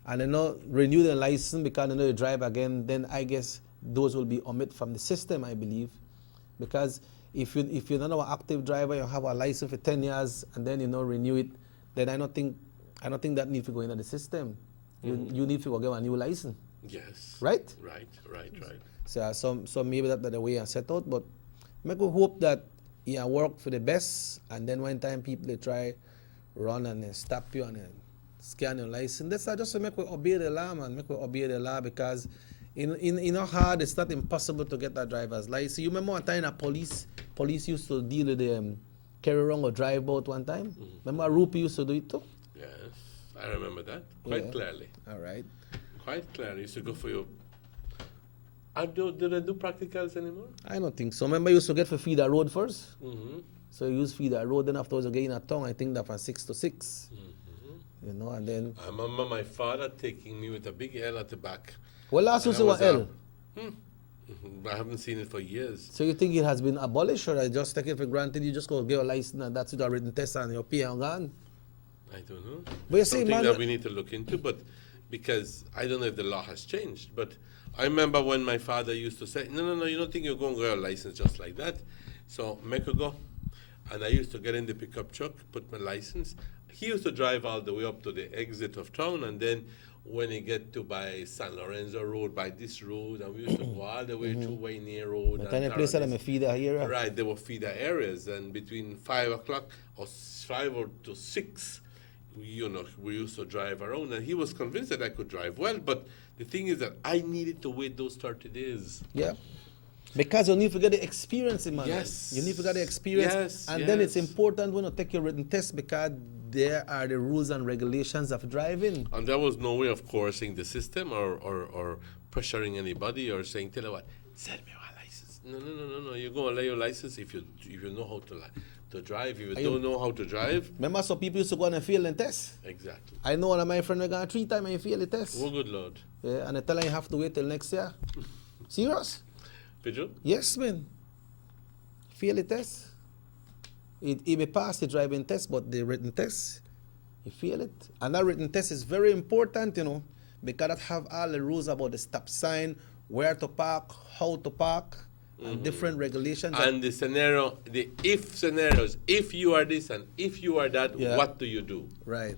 and they not renew their license because they know they drive again, then I guess those will be omitted from the system, I believe. Because if you're not an active driver, you have a license for 10 years and then you not renew it, then I don't think that needs to go into the system. You need to go get a new license. Yes. Right? Right. So maybe that's the way I set out, but make we hope that it work for the best, and then one time people they try run and stop you and scan your license. That's just to make we obey the law, man. Make we obey the law because in our hard, it's not impossible to get that driver's license. You remember one time police used to deal with the carry wrong or drive out one time? Remember Rupi used to do it too? Yes, I remember that quite clearly. All right. Quite clearly. Used to go for your... Do they do practicals anymore? I don't think so. Remember you used to get for Feeder Road first? So you use Feeder Road, then afterwards you get in a town, I think that from 6 to 6. You know, and then... I remember my father taking me with a big L at the back. Well, last you see what L? I haven't seen it for years. So you think it has been abolished, or I just take it for granted? You just go get a license and that's it, a written test and your pay and gone? I don't know. But you see, Something man, that we need to look into, but because I don't know if the law has changed, but I remember when my father used to say, no, you don't think you're going to get a license just like that. So Mexico, and I used to get in the pickup truck, put my license. He used to drive all the way up to the exit of town, and then when he get to by San Lorenzo Road, by this road, and we used to go all the way through Wayne Road. The place that I'm a feeder area. Right, there were feeder areas, and between 5 o'clock or 5 or to 6, we used to drive around, and he was convinced that I could drive well, but the thing is that I needed to wait those 30 days. Yeah. Because you need to get the experience, man. Yes. You need to get the experience. Yes, and then it's important when you take your written test because there are the rules and regulations of driving. And there was no way of coercing the system or pressuring anybody or saying, tell you what, send me my license. No. You're going to lay your license if you know how to drive. If you don't know how to drive. Remember, some people used to go on and fail the test. Exactly. I know one of my friends got 3 times and he failed the test. Oh, good Lord. Yeah, and they tell him you have to wait till next year. Serious? Pedro? Yes, man. Fail the test. He may pass the driving test, but the written test, he fail it. And that written test is very important, because it have all the rules about the stop sign, where to park, how to park, and different regulations. And the if scenarios, if you are this and if you are that, what do you do? Right.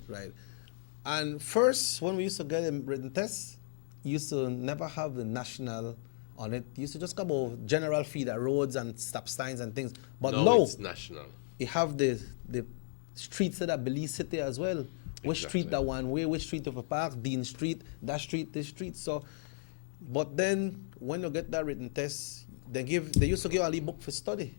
And first, when we used to get a written test, you used to never have the national on it. You used to just come over general feeder roads and stop signs and things. But now it's national. You have the streets that are Belize City as well. Which street that one way, which street of a park, Dean Street, that street, this street. So, but then when you get that written test, they used to give a book for study,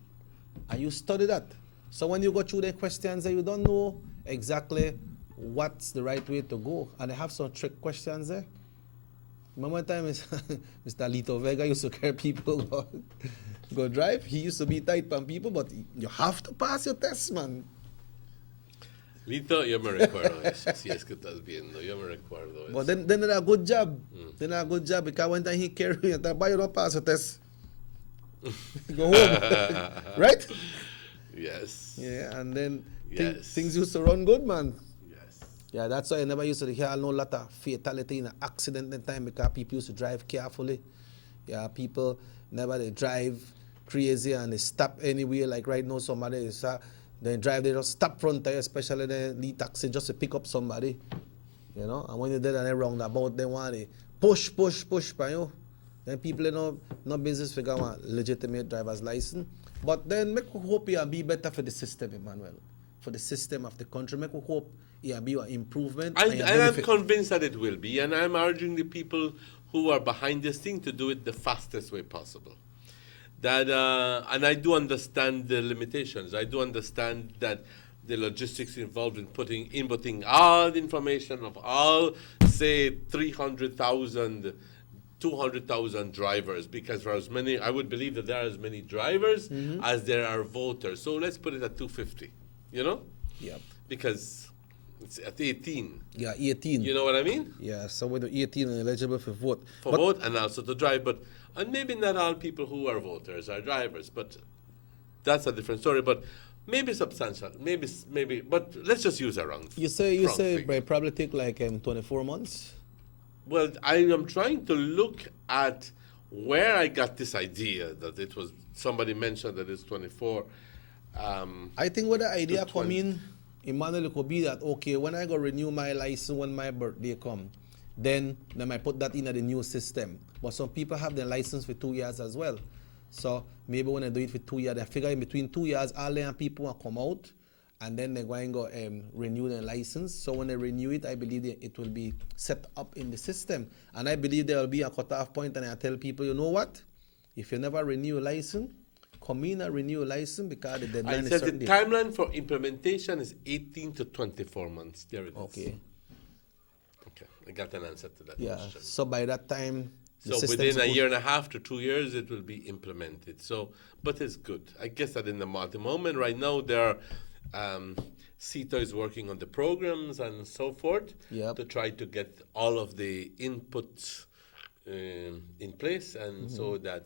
and you study that. So when you go through the questions, you don't know exactly what's the right way to go, and they have some trick questions there. Remember one time, Mr. Lito Vega used to carry people go drive. He used to be tight on people, but you have to pass your test, man. Lito, yo me recuerdo eso. Si es que estás viendo, yo me recuerdo eso. But then they did a good job. They did a good job because one time he carried me and thought, "Why you don't pass your test? Go home." Right? Yes. Yeah, and then things used to run good, man. Yeah, that's why I never used to hear no lot of fatality in an accident in time because people used to drive carefully. Yeah, people never they drive crazy and they stop anywhere. Like right now, somebody they drive, they just stop front tire, especially the lead taxi just to pick up somebody. And when you did that roundabout, they want to push by you. Then people no business figure out legitimate driver's license. But then make we hope it be better for the system, Emmanuel. For the system of the country, make we hope it be an improvement. And I'm convinced that it will be, and I'm urging the people who are behind this thing to do it the fastest way possible. That and I do understand the limitations. I do understand that the logistics involved in inputting all the information of all, say, 300,000, 200,000 drivers, because for as many, I would believe that there are as many drivers as there are voters. So let's put it at 250, Yeah. Because it's at 18. Yeah, 18. You know what I mean? Yeah, so when you're 18 and eligible for vote. For vote and also to drive, and maybe not all people who are voters are drivers, but that's a different story. But maybe substantial, maybe, but let's just use a round. You say by probably take like 24 months. Well, I am trying to look at where I got this idea that it was somebody mentioned that it's 24. I think where the idea come in, Emmanuel, it could be that okay, when I go renew my license when my birthday come, then they might put that in the new system. But some people have their license for 2 years as well. So maybe when they do it for 2 years, they figure in between 2 years, all the people will come out, and then they're going to go renew their license. So when they renew it, I believe it will be set up in the system. And I believe there will be a cutoff point, and I tell people, you know what? If you never renew a license, come in and renew a license because the deadline is certain. The timeline for implementation is 18 to 24 months. There it is. Okay, I got an answer to that question. So by that time, so within a year and a half to 2 years, it will be implemented. So, but it's good. I guess that at the moment, right now, there are CETA is working on the programs and so forth to try to get all of the inputs in place, and so that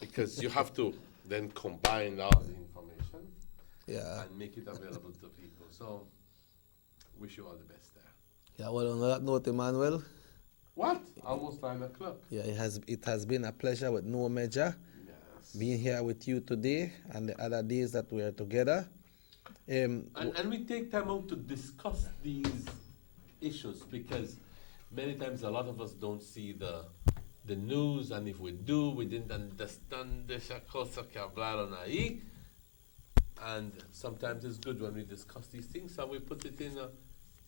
because you have to then combine all the information and make it available to people. So Wish you all the best there. Yeah, well, on that note, Emmanuel. What? Almost 9 o'clock. Yeah, it has been a pleasure with No Major being here with you today and the other days that we are together. And we take time out to discuss these issues because many times a lot of us don't see the news, and if we do, we didn't understand esa cosa que hablaron ahí. And sometimes it's good when we discuss these things and we put it in a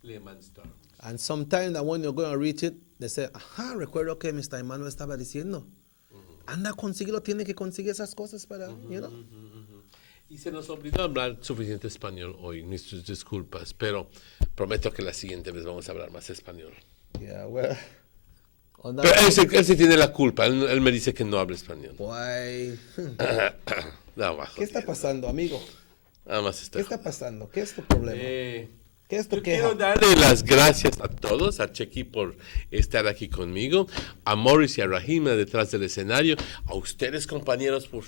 layman's terms. And sometimes that when you're going to reach it, they say, ajá, recuerdo que Mr. Emmanuel estaba diciendo. Anda, consíguelo, tiene que conseguir esas cosas para, you know. Y se nos olvidó hablar suficiente español hoy, mis disculpas, pero prometo que la siguiente vez vamos a hablar más español. Yeah, well. Pero él sí tiene la culpa, él me dice que no habla español. Why? ¿Qué está pasando, amigo? Nada más ¿Qué está pasando? ¿Qué es tu problema? ¿Qué es tu Yo queja? quiero darle las gracias a todos, a Chequi por estar aquí conmigo, a Morris y a Rahima detrás del escenario, a ustedes compañeros por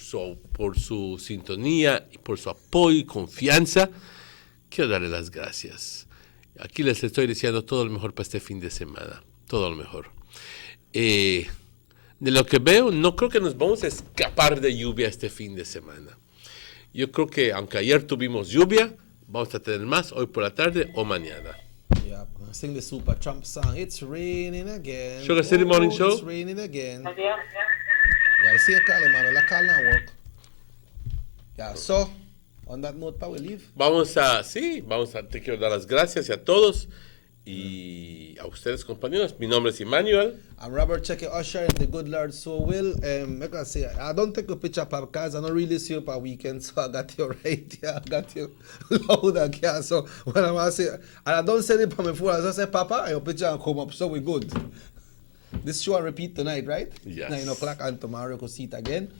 su sintonía y por su apoyo y confianza. Quiero darle las gracias. Aquí les estoy deseando todo lo mejor para este fin de semana, todo lo mejor. De lo que veo, no creo que nos vamos a escapar de lluvia este fin de semana. Yo creo que aunque ayer tuvimos lluvia, vamos a tener más hoy por la tarde o mañana. Yeah, sing the Super Trump song. It's raining again. Sugar City Morning Show. It's raining again. Yeah, I see a call, man. La call now work. Yeah, so, on that note, we leave. Te quiero dar las gracias a todos y a ustedes, compañeros. Mi nombre es Emmanuel. I'm Robert Chequi Usher, if the good Lord so will. I don't take a picture of because I don't really see you per weekend, so I got you right here. I got you loud again. So when I say, and I don't send it from my phone, I just say, Papa, your picture will come up, so we're good. This show will repeat tonight, right? Yes. 9 o'clock, and tomorrow you can see it again.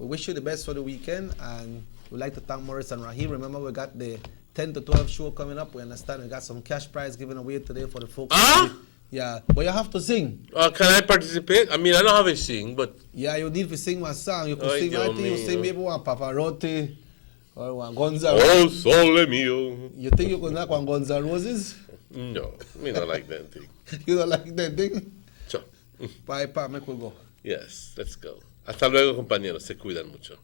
We wish you the best for the weekend, and we'd like to thank Morris and Rahim. Remember, we got the 10 to 12 show coming up. We understand we got some cash prize given away today for the folks. Yeah, but you have to sing. Can I participate? I mean, I don't have a sing, but... Yeah, you need to sing one song. You could sing, I think you sing maybe one Pavarotti or one Guns N' Roses. Oh, sole mio. You think you could knock one Guns N' Roses? No, me don't like that thing. You don't like that thing? Sure. Bye, pa, make we go. Yes, let's go. Hasta luego, compañeros. Se cuidan mucho.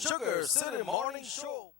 Sugar City Morning Show.